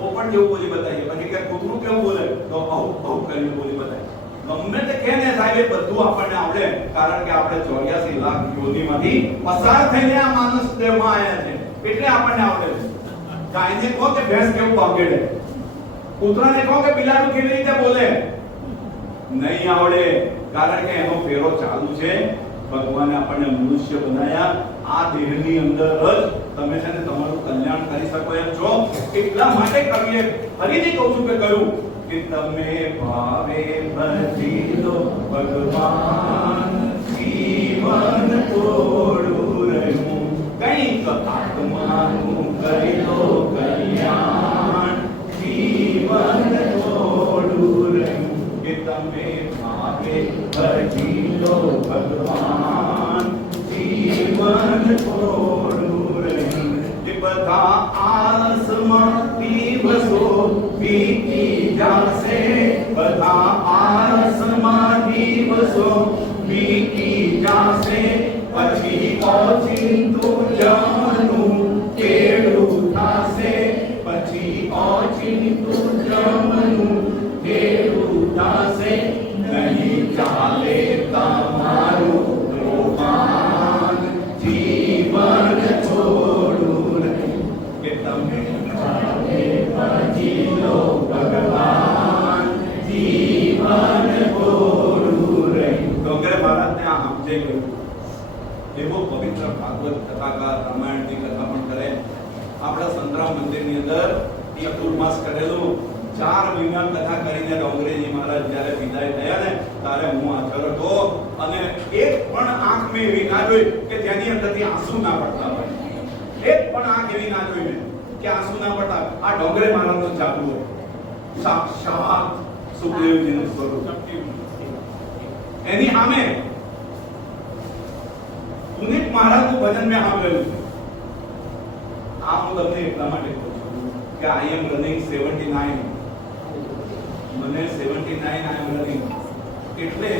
પોપટ કેવું બોલી બતાવીએ. પછી કે કૂતરું કેવું બોલે, તો આવું આવું કરીને બોલી બતાવીએ. ગમે તે કે ને સાહેબ એ બધું આપણને આવડે, કારણ કે આપણે 84 લાખ યોનિમાંથી પસાર થઈને આ માનસ દેહમાં આવ્યા છે એટલે આપણને આવડે છે. ગાયને કહો કે ભેંસ કેવું વાગેડે, કૂતરાને કહો કે બિલાડું કેવી રીતે બોલે, નહીં આવડે, કારણ કે એનો ફેરો ચાલુ છે. ભગવાને આપણને મનુષ્ય બનાયા, આ દેહની અંદર જ તમે છે ને તમારું કલ્યાણ કરી શકો એમ છો. એટલા માટે કવિએ ફરીથી કહું છું કે કહ્યું કે તમે ભાવે ભજી લો ભગવાન, જીવન થોડું રહ્યું, કંઈક આત્માનું કરી લો કલ્યાણ, જીવન થોડું રહ્યું. કે તમે ભાવે ભજી લો ભગવાન, જીવન થોડું રહ્યું. એ બધા આળસમાં દિવસો વીતી જાશે, બધા આળસમાં દિવસો વીતી જાશે, પછી ઓચિંતું જમનું કેળું થાશે, પછી ઓચિંતું જમનું કેળું થાશે, નહીં ચાલે તમારું રોકાણ, જીવન છોડું નહીં. કે તમે ભજી લો ભગવાન, જીવન છોડું નહીં. ડોંગરે મહારાજને આ સમજે ગયું. એવો પવિત્ર ભાગવત કથાકાર રામાયણની કથા પણ કરે. આપણા સંતરામ મંદિરની અંદર ચતુર્માસ કરેલું, 4 મહિના કથા કરીને ડોંગરેજી મહારાજ જ્યારે વિદાય થયા ને ત્યારે હું હાજર હતો, અને એક પણ આંખ મેં એવી ના જોઈ કે જેની અંદરથી આંસુ ના પડતા હોય. એક પણ આંખ એવી ના જોઈ મેં કે આંસુ ના પડતા. આ ડોંગરે મહારાજનો જાદુ હોય, સાક્ષાત સુખદેવજીનું સ્વરૂપ. એની સામે પુનિત મહારાજનું ભજન મેં સાંભળેલું છે. આ હું તમને એટલા માટે કહું છું કે આઈ એમ રનિંગ 79, મને 79 આઈ એમ રનિંગ. એટલે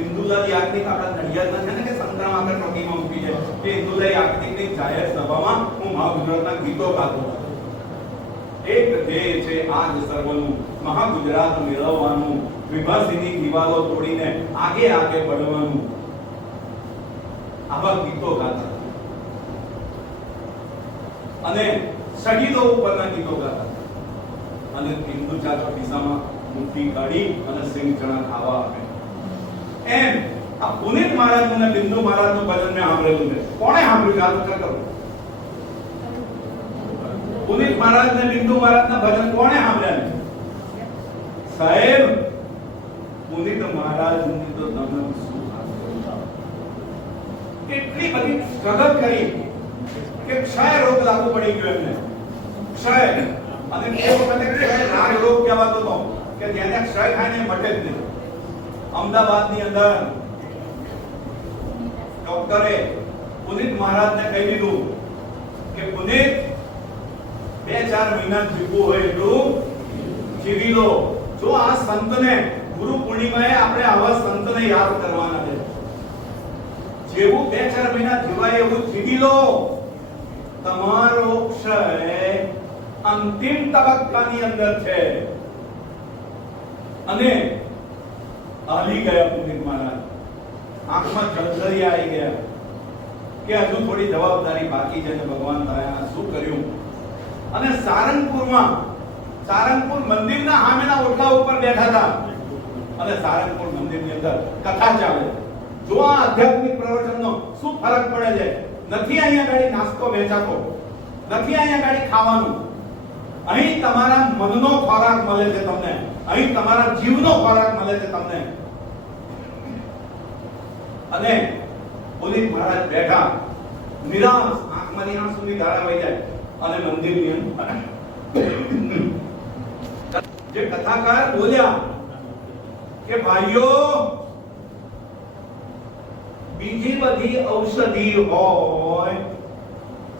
ઇન્દુલાલ યાજ્ઞિક આપણા નડિયાદના છે ને કે સંતરામ આગળ ટોકીમાં મૂકી જાય કે ઇન્દુલાલ યાજ્ઞિકની જાહેર સભામાં હું મહાગુજરાતના ગીતો ગાતો હતો. એક ધ્યેય છે આજ સર્વનું, મહાગુજરાત મેળવવાનું, વિભાસીની દિવાલો તોડીને આગે આગે बढ़વાનું. આવા ગીતો ગાતા અને શહીદો ઉપરના ગીતો ગાતા, અને હિન્દુ ચાચો ખિસ્સામાં મુઠ્ઠી કાઢી અને સિંગ ચણા ખાવા આપે. એમ આ પુનિત મહારાજ અને બિંદુ મહારાજનું ભજન મેં સાંભળેલું છે. કોણે સાંભળ્યું? ચાલુ કરો. પુનિત મહારાજ ને બિંદુ મહારાજના ભજન કોણે સાંભળ્યા? સાહેબ, પુનિત મહારાજની તો તમને કેટલી બધી સ્ટ્રગલ કરી કે ક્ષય રોગ લાગુ પડી ગયો એમને. ક્ષય, અને તે વખતે ક્ષય રાગ રોગ કહેવાતો હતો કે જેને ક્ષય ખાઈને મટે જ નહીં. અમદાવાદની અંદર ડોક્ટરે પુનિત મહારાજને કહી દીધું કે પુનિત 2-4 મહિના જીવવું હોય એટલું જીવી લો. જો આ સંતને ગુરુ પૂર્ણિમાએ આપણે આવા સંતને યાદ કરવાના છે. જેવું 2-4 મહિના જીવાય એવું જીવી લો. તમારો ક્ષય અંતિમ તબક્કાની અંદર છે. અને હાલી ગયા પુનિત મહારાજ, આંખમાં જળજળિયા આવી ગયા કે હજુ થોડી જવાબદારી બાકી છે ને ભગવાન તારા શું કર્યું. અને સારંગપુર મંદિરના સામેના ઓટલા ઉપર બેઠા હતા, અને સારંગપુર મંદિરની અંદર કથા ચાલે. જો આ આધ્યાત્મિક પ્રવચનનો શું ફરક પડે છે. નથી અહીંયા ગાડી નાસ્તો વેચાતો, નથી અહીંયા ગાડી ખાવાનું. અહીં તમારા મનનો ખોરાક મળે છે તમને, અહીં તમારા જીવનો ખોરાક મળે છે તમને. અને પુનિત મહારાજ બેઠા નિરાશ, આંખમાંથી આંસુની ધારા વહી જાય, અને મંદિરની અંદર જે કથાકાર બોલ્યા કે ભાઈઓ, બીજી બધી ઔષધિ હોય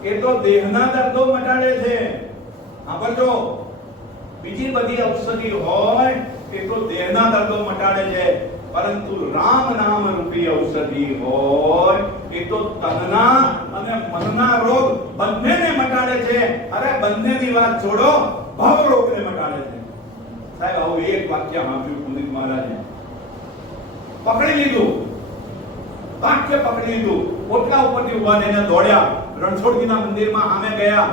એ તો દેહના દર્દો મટાડે છે. સાંભળજો, બીજી બધી ઔષધિ હોય એ તો દેહના દર્દો મટાડે છે, પરંતુ રામ નામ રૂપી ઔષધિ હોય એ તો તનના અને મનના રોગ બંનેને મટાડે છે. અરે બંનેની વાત છોડો, ભવ રોગને મટાડે છે. સાહેબ, આવું એક વાક્ય સાંભળ્યું પુનિત મહારાજે, પકડી લીધું, વાક્ય પકડી લીધું. ઓટલા ઉપરથી ઉભા થઈને દોડ્યા, રણછોડજીના મંદિરમાં સામે ગયા.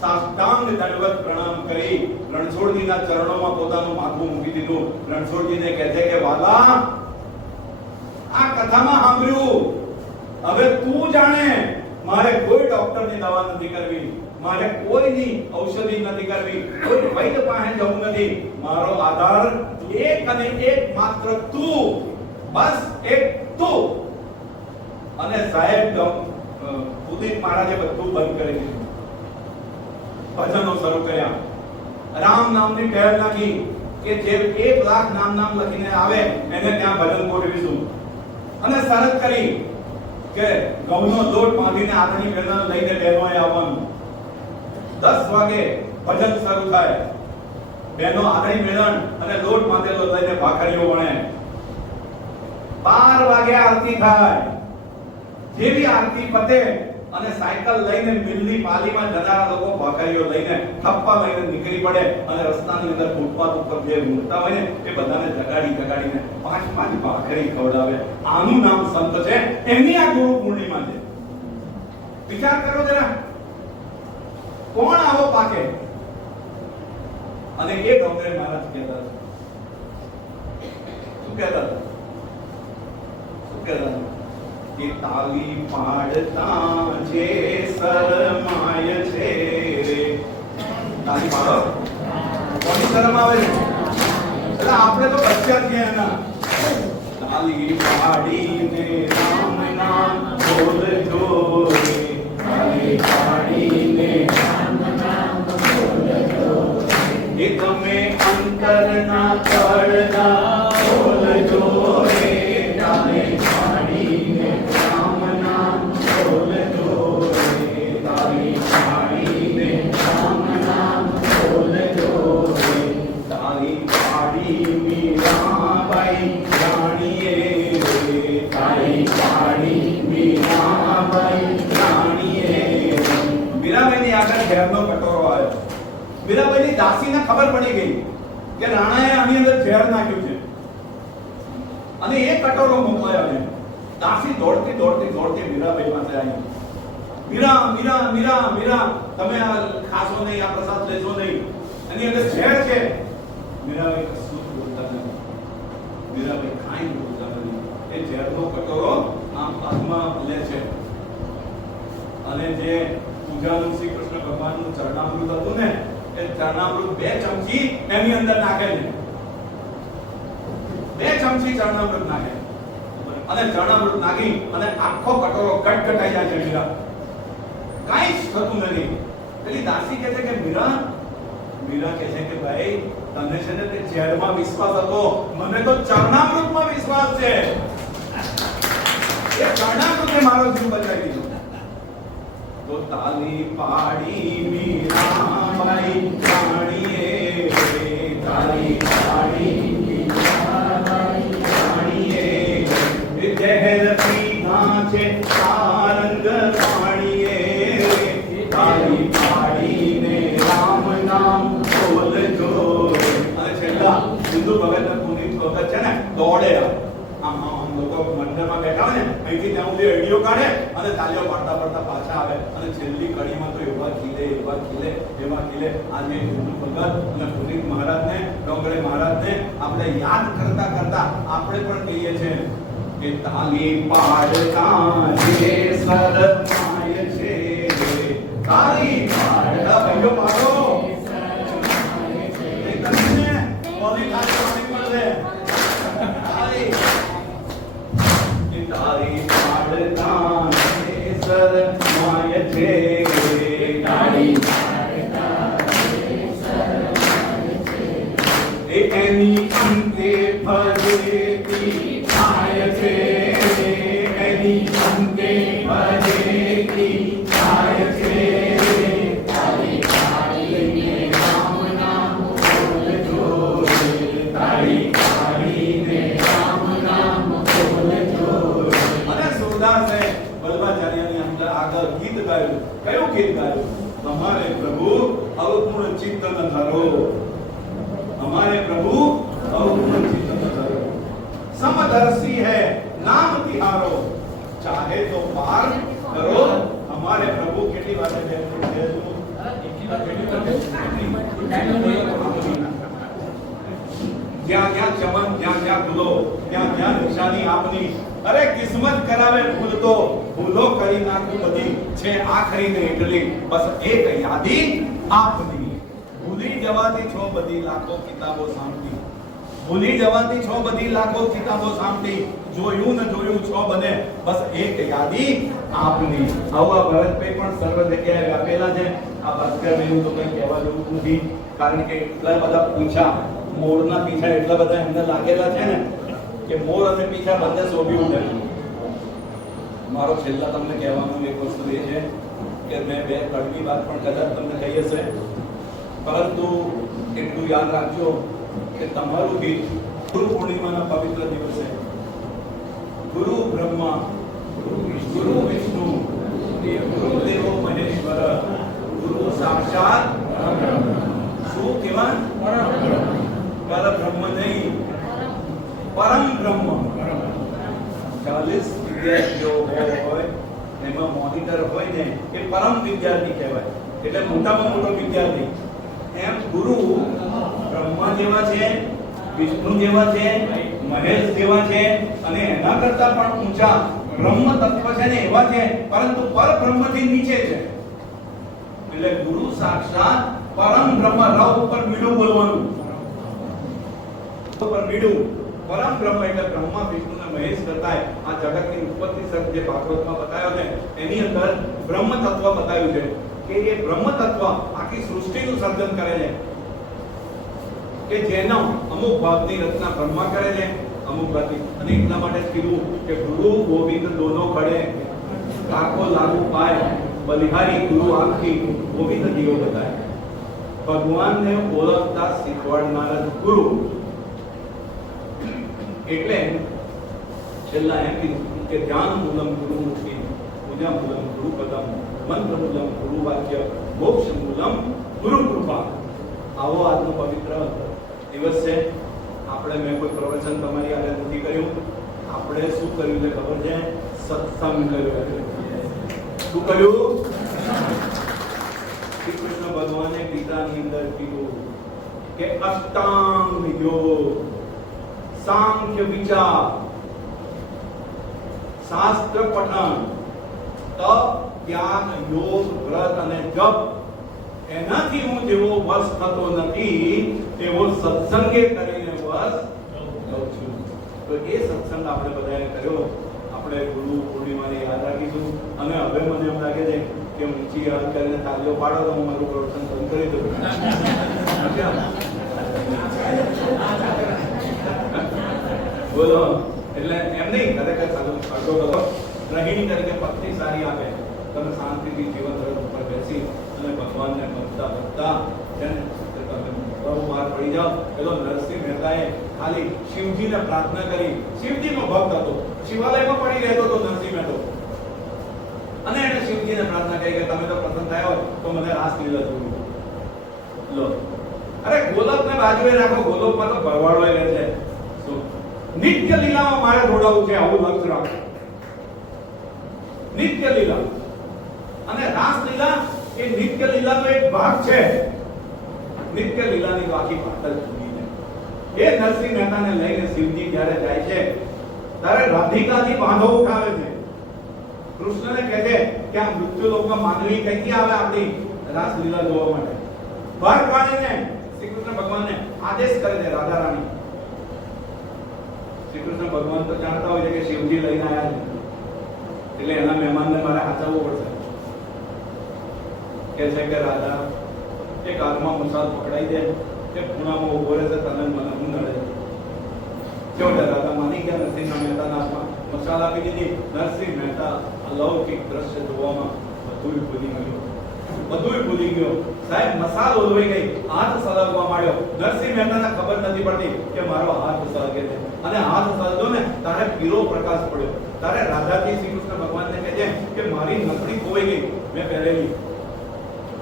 સાષ્ટાંગ દંડવત પ્રણામ કરી રણછોડજીના ચરણોમાં પોતાનું માથું મૂકી દીધું. રણછોડજીને કહે છે કે વાલા, આ કથામાં સાંભળ્યું, હવે તું જાણે, મારે કોઈ ડોક્ટરની દવા નથી કરવી, મારે કોઈની ઔષધિ નથી કરવી, કોઈ વૈદ્ય પાસે જવું નથી. મારો આધાર એક અને એક માત્ર તું, બસ એક તું. અને સાહેબ ઉદિત મહારાજે બધું બંધ કરી દીધું, ભજનો શરૂ કર્યા, રામ નામની ટેવ નાખી કે જે 1 લાખ નામ લખીને આવે એને ત્યાં ભજન ગોઠવીશું. અને શરત કરી કે ઘઉંનો લોટ બાંધીને આદરણી બહેનો લઈને બહેનોએ આવવાનું. 10 વાગે ભજન શરૂ થાય, બહેનો આદરણી મેળણ અને લોટ બાંધેલો લઈને ભાખરીઓ વણે. 12 વાગે આરતી થાય. જેવી આરતી પતે અને સાયકલ લઈને મિલની પાલીમાં જનારા લોકો ભાખરીઓ લઈને થપ્પા લઈને નીકળી પડે અને રસ્તાની અંદર ફૂટપાથ ઉપર જે મૂકતા હોય ને એ બધાને જગાડીને 5 ભાખરી ખવડાવે. આનું નામ સંત છે, એની આ ગુરુ પૂર્ણિમા છે. વિચાર કરો જરા, કોણ આવો પાકે? અને એ ડોક્ટર મહારાજ કહેતા શું કહેતા કે તાલી પાડતા જે શરમાય છે. તાલી પાડો, કોની શરમ આવે છે? એટલે આપણે તો બચ્ચા છીએ એના. તાલી પાડીને રામ નામ બોલજો રે, તાલી પાડીને રામ નામ બોલજો રે, એ તમે અંતરના પડદા બોલજો રે, તાલી પાડીને રામ નામ બોલજો રે, તાલી પાડીને રામ નામ બોલજો રે, તાલી પાડી મીરાબાઈ રાણીએ રે, તાલી પાડી મીરાબાઈ રાણીએ. મીરાબાઈની આગળ ઝેરનો કટોરો આવ્યો. મીરાબાઈની દાસીને ખબર પડી ગઈ કે રાણાએ આની અંદર ઝેર નાખ્યું છે અને એ કટોરો મોકલાયો ને. દાસી દોડતી મીરાબાઈ પાસે આવી. મીરા, તમે આ ખાશો નહીં, આ પ્રસાદ લેશો નહીં, એની અંદર ઝેર છે. મીરાબાઈ કશું બોલતા નથી. મીરાબાઈ કાંઈ બોલતા નથી. એ ઝેરનો કટોરો આમ હાથમાં લે છે અને જે પૂજાનું શ્રી કૃષ્ણ ભગવાનનું ચરણામૃત હતું ને, એ ચરણામૃત 2 ચમચી એની અંદર નાખે છે. 2 ચમચી ચરણામૃત નાખે અને ચરણામૃત નાખી અને આખો કટોરો ગટગટાઈ જાય છે. કાંઈ જ થતું નથી. પેલી દાસી કહે છે કે મીરા કહે છે કે ભાઈ, તને છે ને તે ઝેરમાં વિશ્વાસ હતો, મને તો ચરણામૃતમાં વિશ્વાસ છે. એ ચરણામૃતે મારો જીવ બચાવી દીધો. તો તાલી પાડી મીરાબાઈ રાણીએ રે, તાલી પાડી મીરાબાઈ રાણીએ. એ જહેર પીધા છે સારંગ પાણીએ રે, તાલી પાડીને રામ નામ બોલજો રે. અને છેલ્લા સિંધુ ભગત ને પુનિત ભગત છે ને, દોડે આમ લોકો મંડળમાં બેઠા હોય ને, અહીંથી ત્યાં સુધી અડીઓ કાઢે અને તાલીઓ પાડતા પાછા આવે. અને છેલ્લી કડીમાં તો એવા ખીલે. આજે સિંધુ ભગત અને પુનિત મહારાજને, ડોંગરે મહારાજને આપણે યાદ કરતા આપણે પણ કહીએ છીએ કે તાલી પાડતા જે શરમાય છે, તાલી પાડતા ભાઈઓ પાડો. તારી પાડતા જે શરમાય છે, તારી પાડતા જે શરમાય છે, એની અંતે ભજેતી થાય છે, એની અંતે ભજેતી થાય છે. તારી પાડીને રામ નામ બોલજો રે, તારી પાડીને રામ નામ બોલજો. સુરદાસે વલ્લભાચાર્યની અંદર આગળ ગીત ગાયું. કયું ગીત ગાયું? हमारे प्रभु अवपूर्ण चित्त न धरो, हमारे प्रभु अवपूर्ण चित्त न धरो, समदर्शी है नाम तिहारो, चाहे तो पार करो. हमारे प्रभु કેટલી વાતે બેઠું છે, જ્યાં જ્યાં ચમન, જ્યાં જ્યાં ભૂલો, ત્યાં જ્યાં નિશાની આપની. અરે કિસ્મત કરાવે ભૂલ તો ભૂલો કરી નાખું બધી છે આખરી ને એટલી બસ એક યાદી આપની. ભૂલી જવાથી છો બધી લાખો કિતાબો સાંભળી, ભૂલી જવાથી છો બધી લાખો કિતાબો સાંભળી, જોયું ને જોયું છો બને બસ એક યાદી આપની. આવા ભરતભાઈ પણ સર્વ જગ્યાએ વ્યાપેલા છે. આ ભાસ્કરભાઈનું તો કંઈ કહેવા જેવું નથી, કારણ કે એટલા બધા પૂછા મોરના પીછા એટલા બધા એમને લાગેલા છે ને કે મોર અને પીછા બંને શોભી ઉઠે. મારો છેલ્લા તમને કહેવાનું એક વસ્તુ એ છે કે મેં બે કડવી વાત પણ કદાચ તમને કહી હશે, પરંતુ એટલું યાદ રાખજો કે તમારું ગીત ગુરુ પૂર્ણિમાના પવિત્ર દિવસે ગુરુ બ્રહ્મા ગુરુ વિષ્ણુ ગુરુ દેવો મહેશ્વર ગુરુ સાક્ષાત શું કહેવાય? પરબ્રહ્મ નહીં, પરમ બ્રહ્મ. 40 વિદ્યાર્થીઓ હોય એમાં મોનિટર હોય ને એ પરમ વિદ્યાર્થી કહેવાય, એટલે મોટામાં મોટો વિદ્યાર્થી. એમ ગુરુ બ્રહ્મા જેવા છે, વિષ્ણુ જેવા છે, મહેશ જેવા છે, અને એના કરતા પણ ઊંચા બ્રહ્મ તત્વ છે ને એવા છે, પરંતુ પરબ્રહ્મથી નીચે છે. એટલે ગુરુ સાક્ષાત પરમ બ્રહ્મ. રવ ઉપર મીડું બોલવાનું, ઉપર મીડું. પરમ બ્રહ્મ એટલે બ્રહ્મા વિષ્ણુ અને મહેશ કરતા આ જગતની ઉત્પત્તિ સર જે ભાગવતમાં બતાવ્યો છે એની અંદર બ્રહ્મ તત્વ બતાવ્યું છે કે એ બ્રહ્મ તત્વ આખી સૃષ્ટિનું સર્જન કરે છે, કે જેનો અમુક ભાગની રચના બ્રહ્મા કરે છે, અમુક ભાગની. અને એટલા માટે જ કીધું કે ગુરુ ગોવિંદ દોનો ખડે કાકો લાગુ પાય બલિહારી ગુરુ આખી ગોવિંદ દીવો બતાય. ભગવાનને ઓળખતા શીખવાડનાર ગુરુ. એટલે છેલ્લા એમ કીધું કે ધ્યાન મૂલમ ગુરુ મુક્તિ, પૂજા મૂલમ ગુરુ પદમ, મંત્ર મૂલમ ગુરુ વાક્ય, મોક્ષ મૂલમ ગુરુ કૃપા. આવો આજનો પવિત્ર દિવસ છે. આપણે મેં કોઈ પ્રવચન તમારી આગળ નથી કર્યું, આપણે શું કર્યું છે ખબર છે? સત્સંગ કર્યો. શું કર્યું? શ્રી કૃષ્ણ ભગવાને ગીતાની અંદર કીધું કે અષ્ટાંગ યોગ, સાંખ્ય વિચાર, શાસ્ત્ર પઠન, તપ, જ્ઞાન, યોગ, વ્રત અને જપ, એનાથી હું જેવો વશ થતો નથી એવો સત્સંગે કરીને વશ લઉં છું. તો એ સત્સંગ આપણે બધાએ કર્યો. આપણે ગુરુ પૂર્ણિમાને યાદ રાખીશું. અને હવે મને એમ લાગે છે કે ઊંચી યાદ કરીને તાલીઓ પાડો તો હું મારું પ્રવચન બંધ કરી દઉં. બોલો. એટલે એમ નહીં, ખરેખર અડધો કરો. ગૃહિણી તરીકે પત્ની સારી આપે, તમે શાંતિથી જીવન ધર્મ ઉપર બેસી અને ભગવાનને ભક્તા ભક્તા છે ને બહુ વાર પડી જાઓ. પેલો નરસિંહ મહેતાએ ખાલી શિવજીને પ્રાર્થના કરી. શિવજીનો ભક્ત હતો, શિવાલયમાં પડી રહેતો હતો નરસિંહ મહેતો, અને એને શિવજીને પ્રાર્થના કરી કે તમે તો પ્રસન્ન થયા હોય તો મને રાસલીલા જોવું. લો, અરે ગોલકને બાજુએ રાખો, ગોલકમાં તો ભરવાડો રહે છે. નિત્ય લીલામાં મારે જોડાવું છે, આવું લક્ષ્ય રાખો. નિત્ય લીલા અને રાસલીલા એ નિત્ય લીલાનો એક ભાગ છે. નિત્ય લીલાની આખી વાત જ જુદી છે. એ નરસિંહ મહેતાને લઈને શિવજી જ્યારે જાય છે ત્યારે રાધિકાજી બાંધો ઉઠાવે છે. કૃષ્ણને કહે છે કે આ મૃત્યુ લોકમાં માનવી કઈથી આવે આપણી રાસલીલા જોવા માટે. બહાર કાઢીને શ્રી કૃષ્ણ ભગવાનને આદેશ કરે છે રાધા રાણી. શ્રી કૃષ્ણ ભગવાન તો જાણતા હોય છે કે શિવજી લઈને આવ્યા છે, એટલે એના મહેમાનને મારે સાચવવું પડશે. કે છે કે રાધા એક હાથમાં મસાલ પકડાઈ દે, કે ખૂણામાં ઉભો રહે છે, તને મને હું નડે. કેવડે રાધા માની ગયા. નરસિંહ મહેતાના હાથમાં મસાલ આપી દીધી. નરસિંહ મહેતા અલૌકિક દ્રશ્ય જોવામાં બધું ભૂલી ગયો, બધું ભૂલી ગયો. સાહેબ મસાલ ઓલવાઈ ગઈ, હાથ સળગવા માંડ્યો. નરસિંહ મહેતાને ખબર નથી પડતી કે મારો હાથ સળગે છે, અને હાથ સળગો ને તારે પીળો પ્રકાશ પડ્યો. તારે રાધાજી શ્રી કૃષ્ણ ભગવાનને કહે છે કે મારી નકડી ખોવાઈ ગઈ, મેં પહેરેલી.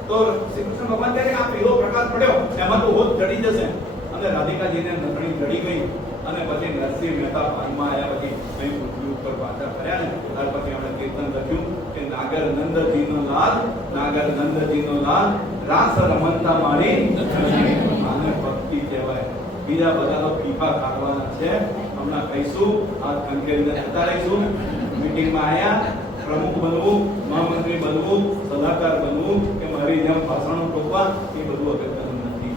તો શ્રી કૃષ્ણ ભગવાન કહે છે આ પીળો પ્રકાશ પડ્યો, એમાં તો હોત જડી જશે. અને રાધિકાજીને નકડી જડી ગઈ. અને પછી નરસિંહ મહેતા ભાનમાં આવ્યા પછી અહીં પૃથ્વી ઉપર પાછા ફર્યા ને ત્યાર પછી આપણે કીર્તન લખ્યું કે નાગર નંદજીનો લાલ, નાગર નંદજીનો લાલ, રાસ રમંતા મારી બીજા બધા તો ફીફા કાઢવાના છે. હમણાં કહીશું, આ ખંખેરીને જતા રહીશું. મીટિંગમાં આવ્યા, પ્રમુખ બનવું, મહામંત્રી બનવું, સલાહકાર બનવું કે મારી જેમ ભાષણો ટોકવા એ બધું અગત્યનું નથી.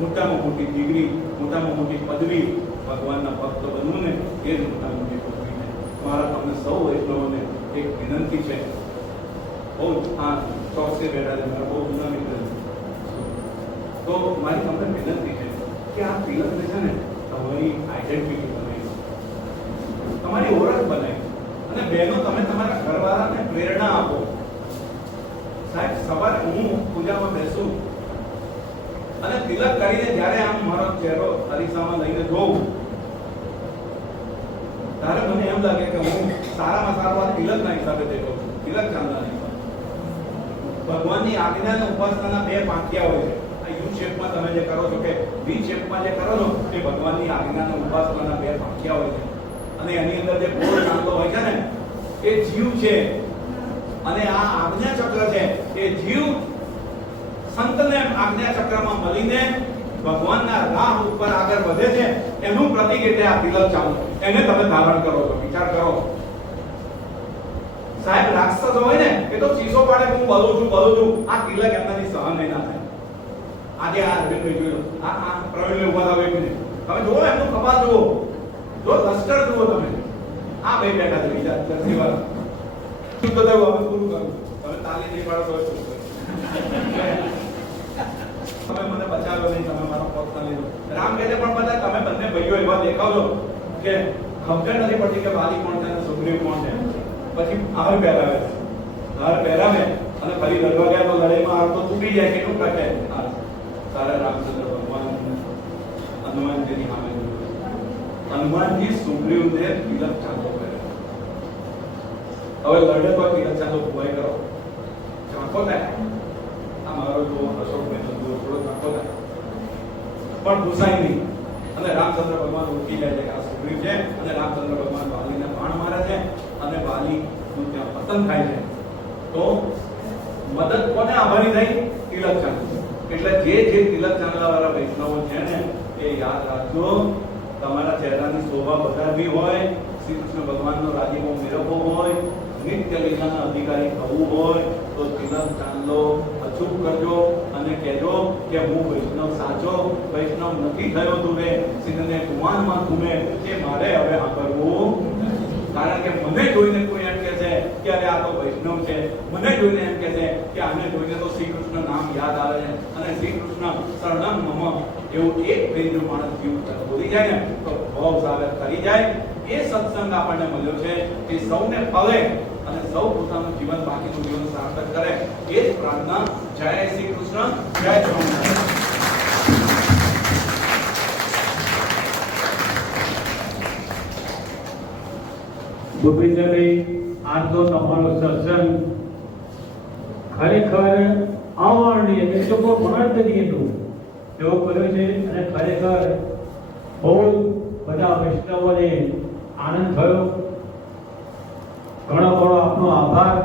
મોટામાં મોટી ડિગ્રી, મોટામાં મોટી પદવી, ભગવાનના ભક્ત બનવું ને એ જ મોટા મોટી પદવી છે. મારા તમને સૌ વૈષ્ણવોને એક વિનંતી છે, બહુ આ ચોકસે બેઠા છે, મારા બહુ જૂના મિત્ર છે, તો મારી તમને વિનંતી છે કે આ તિલકને છે ને તમારી આઈડેન્ટિટી બનાવી, તમારી ઓળખ બનાવી. અને બહેનો, તમે તમારા ઘરવાળાને પ્રેરણા આપો. સાહેબ, સવારે હું પૂજામાં બેસું અને તિલક કરીને જ્યારે આમ મારો ચહેરો અરીસામાં લઈને જોઉં ત્યારે મને એમ લાગે કે હું સારામાં સારો આ તિલકના હિસાબે દેખો છું, તિલક ચાંદના હિસાબે. ભગવાનની આજ્ઞા અને ઉપાસનાના બે પાંખિયા હોય છે. આ યુ શેપમાં તમે જે કરો છો કે વી શેપમાં જે કરો છો એ ભગવાનની આજ્ઞા અને ઉપાસનાના બે પાંખિયા હોય છે. અને એની અંદર જે ગોળ ચાંદલો હોય છે ને એ જીવ છે, અને આ આજ્ઞા ચક્ર છે એ જીવ સંતને આજ્ઞા ચક્રમાં મળીને ભગવાનના રાહ ઉપર આગળ વધે છે. એનું પ્રતીક એટલે આ તિલક ચાંદલો. એને તમે ધારણ કરો છો. વિચાર કરો સાહેબ, રાક્ષસ હોય ને એ તો ચીસો પાડે કે હું બોલું છું. આ તિલક એમનાથી સહન નહીં ના થાય. આજે આ અરવિંદભાઈ જોઈ લો, આ પ્રવીણભાઈ ઉભા થાવ એક મિનિટ, તમે જુઓ એમનું કપાળ જુઓ, જો લશ્કર જુઓ તમે. આ બે બેઠા છે બીજા ચર્ચીવાળા. શું તો થયું, હવે પૂરું કરું. તમે તાલી નહીં પાડો તો શું કરું? તમે મને બચાવ્યો નહીં, તમે મારો પગ ના લીધો. રામ કહે છે પણ બધા તમે બંને ભાઈઓ એવા દેખાવજો કે ખબર નથી પડતી કે વાલી કોણ છે અને સુગ્રીવ કોણ છે. પછી હાર પહેરાવે અને ફરી લડવા ગયા તો લડાઈમાં હાર તો તૂટી જાય. કેટલું ટકે તારા રામચંદ્ર ભગવાન હનુમાનજીની સામે હનુમાનજી સુગ્રીવને તિલક ચાંદલો કર્યો. હવે લડે તો તિલક ચાંદલો ભુવાઈ કરો, ચાંકો થાય. આ મારો જો અશોકભાઈ નો થોડો ચાંકો થાય પણ ભૂસાય નહીં. અને રામચંદ્ર ભગવાન ઉઠી જાય છે કે આ સુગ્રીવ છે, અને રામચંદ્ર ભગવાન વાલીને બાણ મારે છે અને વાલી નું ત્યાં પતન થાય છે. તો મદદ કોને આભારી થઈ? તિલક ચાંદલો. એટલે જે તિલક ચાંદલા વાળા વૈષ્ણવો છે ને એ યાદ રાખજો, તમારા ચહેરાની શોભા વધારવી હોય, શ્રી કૃષ્ણ ભગવાનનો રાજીપો મેળવવો હોય, નિત્ય લીલાના અધિકારી થવું હોય તો તિલક ચાંદલો અચૂક કરજો અને કહેજો કે હું વૈષ્ણવ સાચો વૈષ્ણવ નથી થયો તુમે સિંધને કુમારમાં તુમે એ મારે હવે આ કરવું. કારણ કે મને જોઈને કોઈ એમ કહે છે કે અરે આ તો વૈષ્ણવ છે, મને જોઈને એમ કહે છે કે આને જોઈને તો શ્રી કૃષ્ણ નામ યાદ આવે છે અને શ્રી કૃષ્ણ શરણમ મમ એવું એક બેનું માણસ જીવ બોલી જાય ને તો ભાવ સાગર કરી જાય. એ સત્સંગ આપણને મળ્યો છે કે સૌને ફળે અને સૌ પોતાનું જીવન, બાકીનું જીવન સાર્થક કરે. એ જ પ્રાર્થના. જય શ્રી કૃષ્ણ, જય સ્વામિનારાયણ. ભૂપેન્દ્રભાઈ, આજનો તમારો સત્સંગ ખરેખર આવરણીય એટલે તો ગણતરીનું એવો કર્યો છે અને ખરેખર બહુ બધા વૈષ્ણવોને આનંદ થયો. ઘણો આપનો આભાર.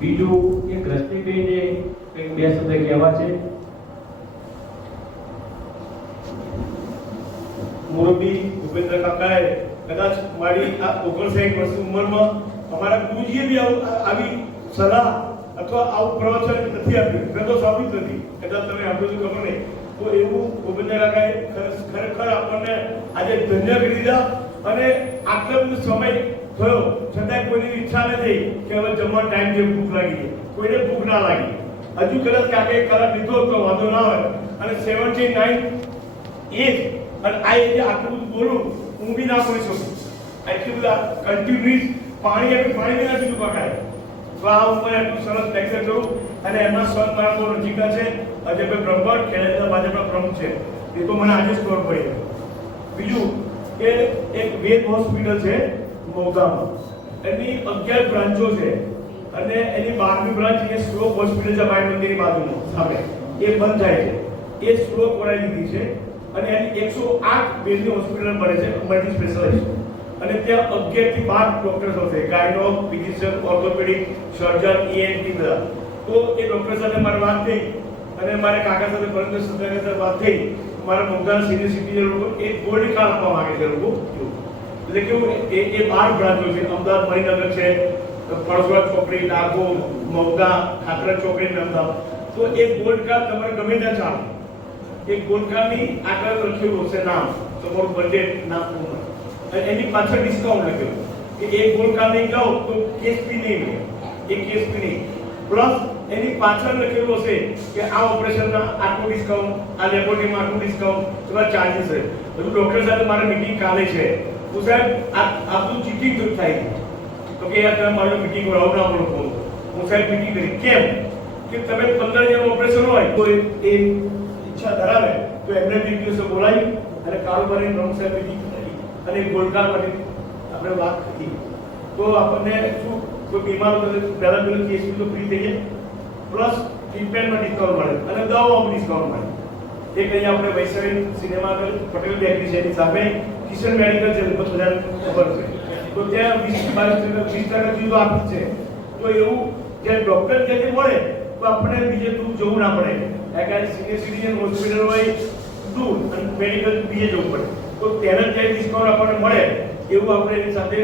બીજું એક રશ્મિભાઈને કંઈક બે શબ્દ કહેવા છે. મોરબી ભૂપેન્દ્ર કાકાએ કદાચ મારી આ 59 વર્ષની ઉંમરમાં અમારા ગુરુજીએ બી આવી સલાહ અથવા આવું પ્રવચન નથી આપ્યું. મેં તો સાબિત નથી, કદાચ તમે આપ્યું ખબર નહીં. તો એવું ભૂપેન્દ્ર કાકાએ ખરેખર આપણને આજે ધન્ય કરી દીધા. અને આટલો બધો સમય થયો છતાં કોઈની ઈચ્છા નથી કે હવે જમવાનો ટાઈમ છે, ભૂખ લાગી છે. કોઈને ભૂખ ના લાગી. હજુ કદાચ કાકાએ કલાક લીધો તો વાંધો ના હોય. અને 79 એજ અને આ એજે આટલું બધું બોલું હું બી ના બોલી શકું. એટલી બધા કન્ટિન્યુઅસ પાણી ના પીધું કાકાએ. તો આ ઉપર એટલું સરસ લેક્ચર કરું. અને એમના સર મારા બહુ નજીકના છે, અજયભાઈ બ્રહ્મભટ્ટ, ખેડા ભાજપના પ્રમુખ છે. એ તો મને આજે જ ખબર પડી. બીજું કે એક વેદ હોસ્પિટલ છે મોગામાં, એની 11 બ્રાન્ચો છે અને એની 12મી બ્રાન્ચ એ શ્લોક હોસ્પિટલ છે માઈ મંદિરની બાજુમાં સામે, એ બંધ થાય છે. એ શ્લોક વડાઈ દીધી છે અને એની 108 બેડની હોસ્પિટલ બને છે, મલ્ટી સ્પેશિયાલિસ્ટ. અને ત્યાં 11 થી 12 ડોક્ટર્સ હશે, ગાયનો, ફિઝિશિયન, ઓર્થોપેડિક, સર્જન, ENT બધા. તો એ ડોક્ટર સાથે મારી વાત થઈ અને મારે કાકા સાથે પરમદેવ સાથે વાત થઈ. અમારા મોટા સિનિયર સિટીઝન લોકો એક ગોલ્ડ કાર્ડ આપવા માંગે છે લોકો. એટલે કેવું એ 12 બ્રાન્ચો છે, અમદાવાદ મણિનગર છે, પરસોડા ચોકડી, નાગો, મૌદા, ખાતરા ચોકડી ને અમદાવાદ. તો એક ગોલ્ડ કાર્ડ તમારે ગમે ત્યાં ચાલે. એક ગોલ્ડ કાર્ડની આગળ લખેલું હશે નામ, તમારું બજેટ, નામ પૂર્ણ, અને એની પાછળ ડિસ્કાઉન્ટ લખેલું કે એક ગોલ્ડ કાર્ડ લઈ જાઓ તો કેસ ફી નહીં મળે, એક કેસ ફી નહીં. પ્લસ એની પાછળ લખેલું હશે કે આ ઓપરેશનના આટલું ડિસ્કાઉન્ટ, આ લેબોરેટરીમાં આટલું ડિસ્કાઉન્ટ, એવા ચાર્જીસ છે. બધું ડૉક્ટર સાથે મારે મીટિંગ કાલે છે. તો સાહેબ આપણું ચીટિંગ થાય છે. તો કે યાર તમે મારી મીટિંગ કરાવો ના પડો ફોન. હું સાહેબ મીટિંગ કરી. કેમ કે તમે 15,000 ઓપરેશન હોય તો એ ઈચ્છા ધરાવે તો એમને બી દિવસે બોલાવી અને કારોબારી પ્રમુખ સાહેબ મીટિંગ કરી અને ગોલ્ડ કાર્ડ માટે આપણે વાત કરી. તો આપણને શું કોઈ બીમાર હોય પહેલા કેસ બી તો ફ્રી થઈ જાય, પ્લસ ટ્રીટમેન્ટમાં ડિસ્કાઉન્ટ મળે અને દવાઓમાં ડિસ્કાઉન્ટ મળે. એક અહીંયા આપણે વૈશાલી સિનેમા પટેલ બેકરી છે, એની સામે કિશન મેડિકલ છે, બધાને ખબર છે. તો ત્યાં 20% સુધી આપે છે. તો એવું જ્યાં ડૉક્ટર ત્યાંથી મળે તો આપણે બીજે દૂર જવું ના પડે. કારણ કે સિનિયર સિટીઝન હોસ્પિટલ હોય દૂર અને મેડિકલ બીજે જવું પડે. તો તેને ત્યાં ડિસ્કાઉન્ટ આપણને મળે એવું આપણે એની સાથે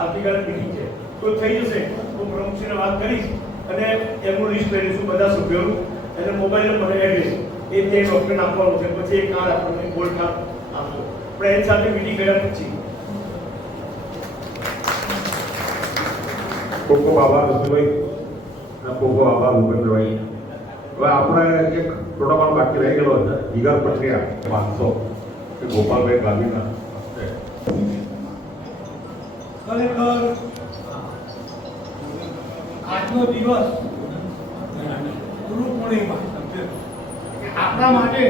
આવતીકાલે મીટિંગ છે. તો થઈ જશે. હું પ્રમુખશ્રીને વાત કરીશ અને એમનું લિસ્ટ લઈ લઈશું બધા સભ્યોનું, અને મોબાઈલ નંબર એડ્રેસ એ તે ડૉક્ટરને આપવાનું છે. પછી એ કાર્ડ આપણને ગોલ્ડ કાર્ડ આપશો. આપણે એની સાથે મીટિંગ કર્યા પછી ખૂબ ખૂબ આભાર રસુભાઈ અને ખૂબ ખૂબ આભાર ભૂપેન્દ્રભાઈ. હવે આપણે એક પ્રોટોકોલ બાકી રહી ગયેલો છે, જીગર પ્રક્રિયા 500 કે ગોપાલભાઈ ગાંધીના ખરેખર આજનો દિવસ ગુરુ પૂર્ણિમા આપણા માટે,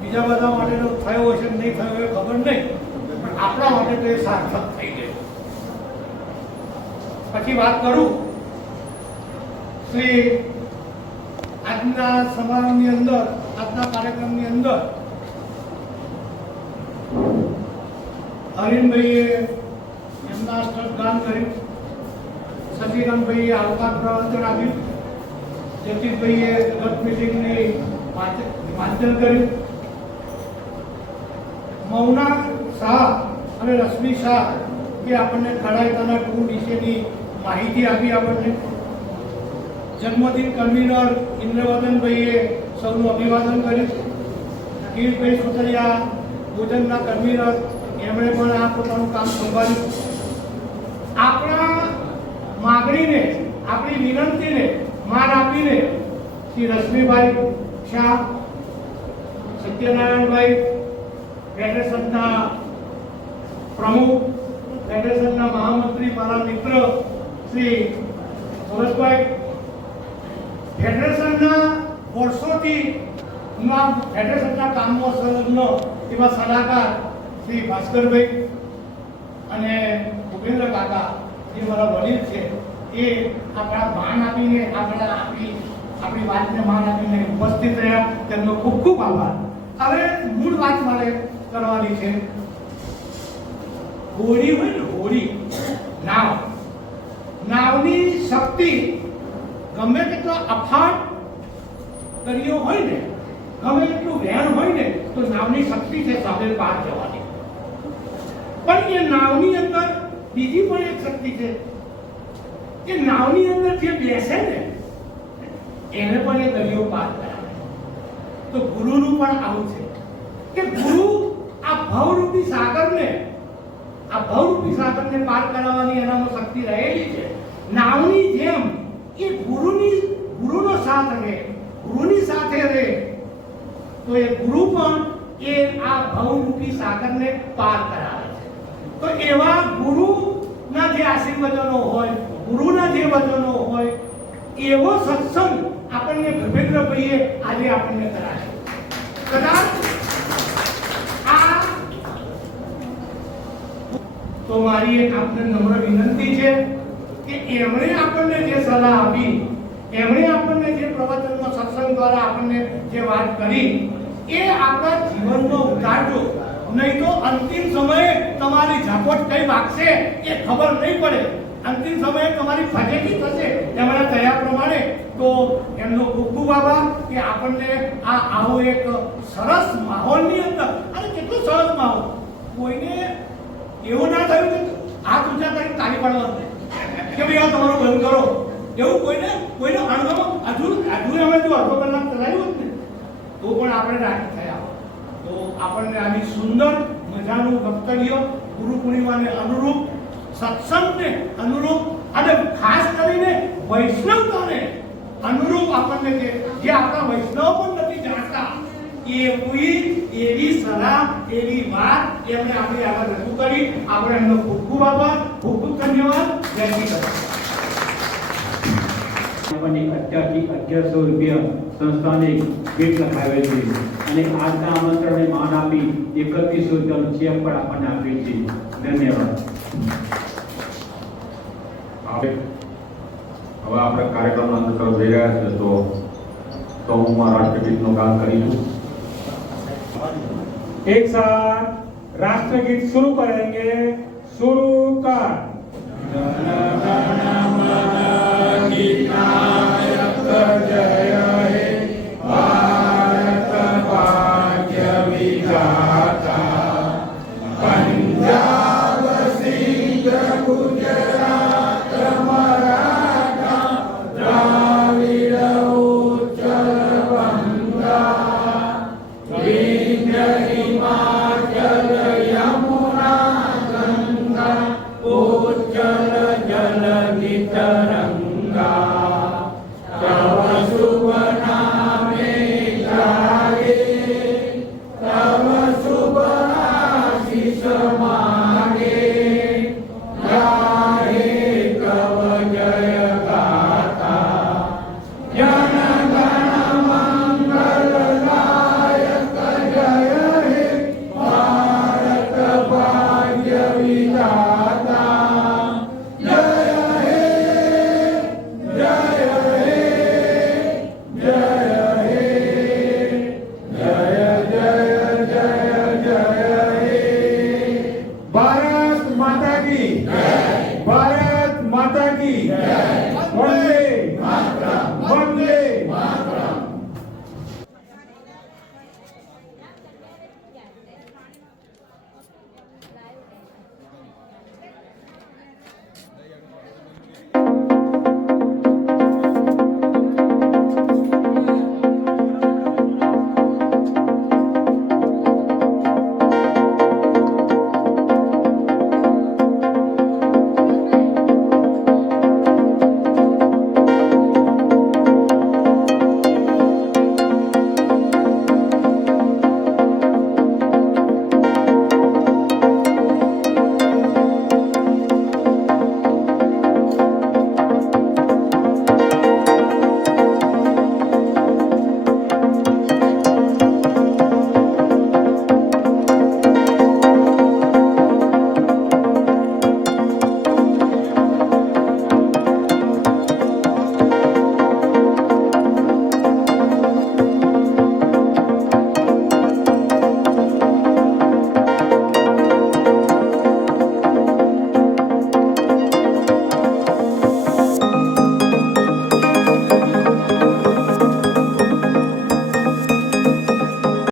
બીજા બધા માટે તો થયો હશે નહીં થયો એ ખબર નહીં, પણ આપણા માટે તો એ સાર્થક થઈ ગયું. પછી વાત કરું શ્રી આજના સમારોહની અંદર, આજના કાર્યક્રમની અંદર હરીનભાઈએ એમના શ્રદ્ધાન કર્યું, શશિકાંતભાઈએ આવકાર પ્રવચન આપ્યું, જતીશભાઈએ ગત મિટિંગની વાંચન કર્યું, મૌના શાહ અને રશ્મિ શાહ કે આપણને ખડાઈતાના ટૂર વિશેની માહિતી આપી. આપણને જન્મદિન કન્વીનર ઇન્દ્રવદનભાઈએ સૌનું અભિવાદન કર્યું. ગીરભાઈ સુતરિયા ભોજનના કન્વીનર, એમણે પણ આ પોતાનું કામ સંભાળ્યું. આપણા માગણીને, આપણી વિનંતીને માન આપીને શ્રી રશ્મિભાઈ શાહ, સત્યનારાયણભાઈ, ફેડરેશનના પ્રમુખ, ફેડરેશનના મહામંત્રી, મારા મિત્ર શ્રી સુરજભાઈ, ફેડરેશનના વર્ષોથી ફેડરેશનના કામમાં સંલગ્ન એવા સલાહકાર શ્રી ભાસ્કરભાઈ અને ભૂપેન્દ્ર કાકા જે મારા વડીલ છે, એ આપણા માન આપીને આપણી વાતને માન આપીને ઉપસ્થિત રહ્યા. તેમનો ખૂબ ખૂબ આભાર. હવે મૂળ વાત મારે કરવાની છે. હોળી હોય ને, હોળી, નાવની શક્તિ ગમે તેટલો અફાટ દરિયો હોય ને, ગમે એટલું વહેણ હોય ને, તો નાવની શક્તિ છે સામે પાર જવાની. પણ એ નાવની અંદર બીજી પણ એક શક્તિ છે કે નાવની અંદર જે બેસે ને એને પણ એ દરિયો પાર કરાવે. તો ગુરુનું પણ આવું છે કે ગુરુ આ ભવરૂપી સાગરને પાર કરાવવાની એનામાં શક્તિ રહેલી છે. નાવની જેમ એ ગુરુનો સાથ રહે, ગુરુની સાથે રહે, તો એ ગુરુ પણ એ આ ભવરૂપી સાગરને પાર કરાવે છે. તો એવા ગુરુના જે આશીર્વચનો હોય, ગુરુના જે વચનો હોય, એવો સત્સંગ આપણને ભૂપેન્દ્રભાઈએ આજે આપણને કરાવ્યો. કદાચ આ તો મારી એક આપને નમ્ર વિનંતી છે કે એમણે આપણને જે સલાહ આપી, એમણે આપણને જે પ્રવચનનો સત્સંગ દ્વારા આપણને જે વાત કરી, એ આપણા જીવનમાં ઉતારજો. નહીં તો અંતિમ સમયે તમારી ઝાપટ કઈ વાગશે એ ખબર નહીં પડે. અંતિમ સમયે તમારી ફજેતી થશે એમના કયા પ્રમાણે. તો એમનો ખૂબ ખૂબ આભાર કે આપણને આવો એક સરસ માહોલની અંદર, અને કેટલો સરસ માહોલ, કોઈને એવું ના થયું કે હાથ ઊંચા કરી તાળી પાડવાનું કે ભાઈ આ તમારું બંધ કરો, એવું કોઈને અણગમો હજુ અમે જો અડધો કલાક ચલાવ્યું ને તો પણ આપણે રાજી થયા. તો આપણને આવી સુંદર મજાનું વક્તવ્ય ગુરુ પૂર્ણિમાને અનુરૂપ, સત્સંગને અનુરૂપ અને ખાસ કરીને વૈષ્ણવતાને અનુરૂપ આપણને જે આપણા વૈષ્ણવ પણ નથી જાણતા એવી સલાહ, એવી વાત એમણે આપણી આગળ રજૂ કરી. આપણે એમનો ખૂબ ખૂબ આભાર, ખૂબ ખૂબ ધન્યવાદ. જય શ્રી કૃષ્ણ. અત્યારથી 1100 રૂપિયા સંસ્થાને ભેટ લખાવે છે અને આજના આમંત્રણને માન આપી 3100 રૂપિયાનું ચેક પણ આપણને આપે છે. ધન્યવાદ. હવે આપણે કાર્યક્રમના અંત તરફ જઈ રહ્યા છે. તો સૌમાં રાષ્ટ્રગીતનું ગાન કરીશું. एक साथ राष्ट्रगीत शुरू करेंगे. शुरू कर.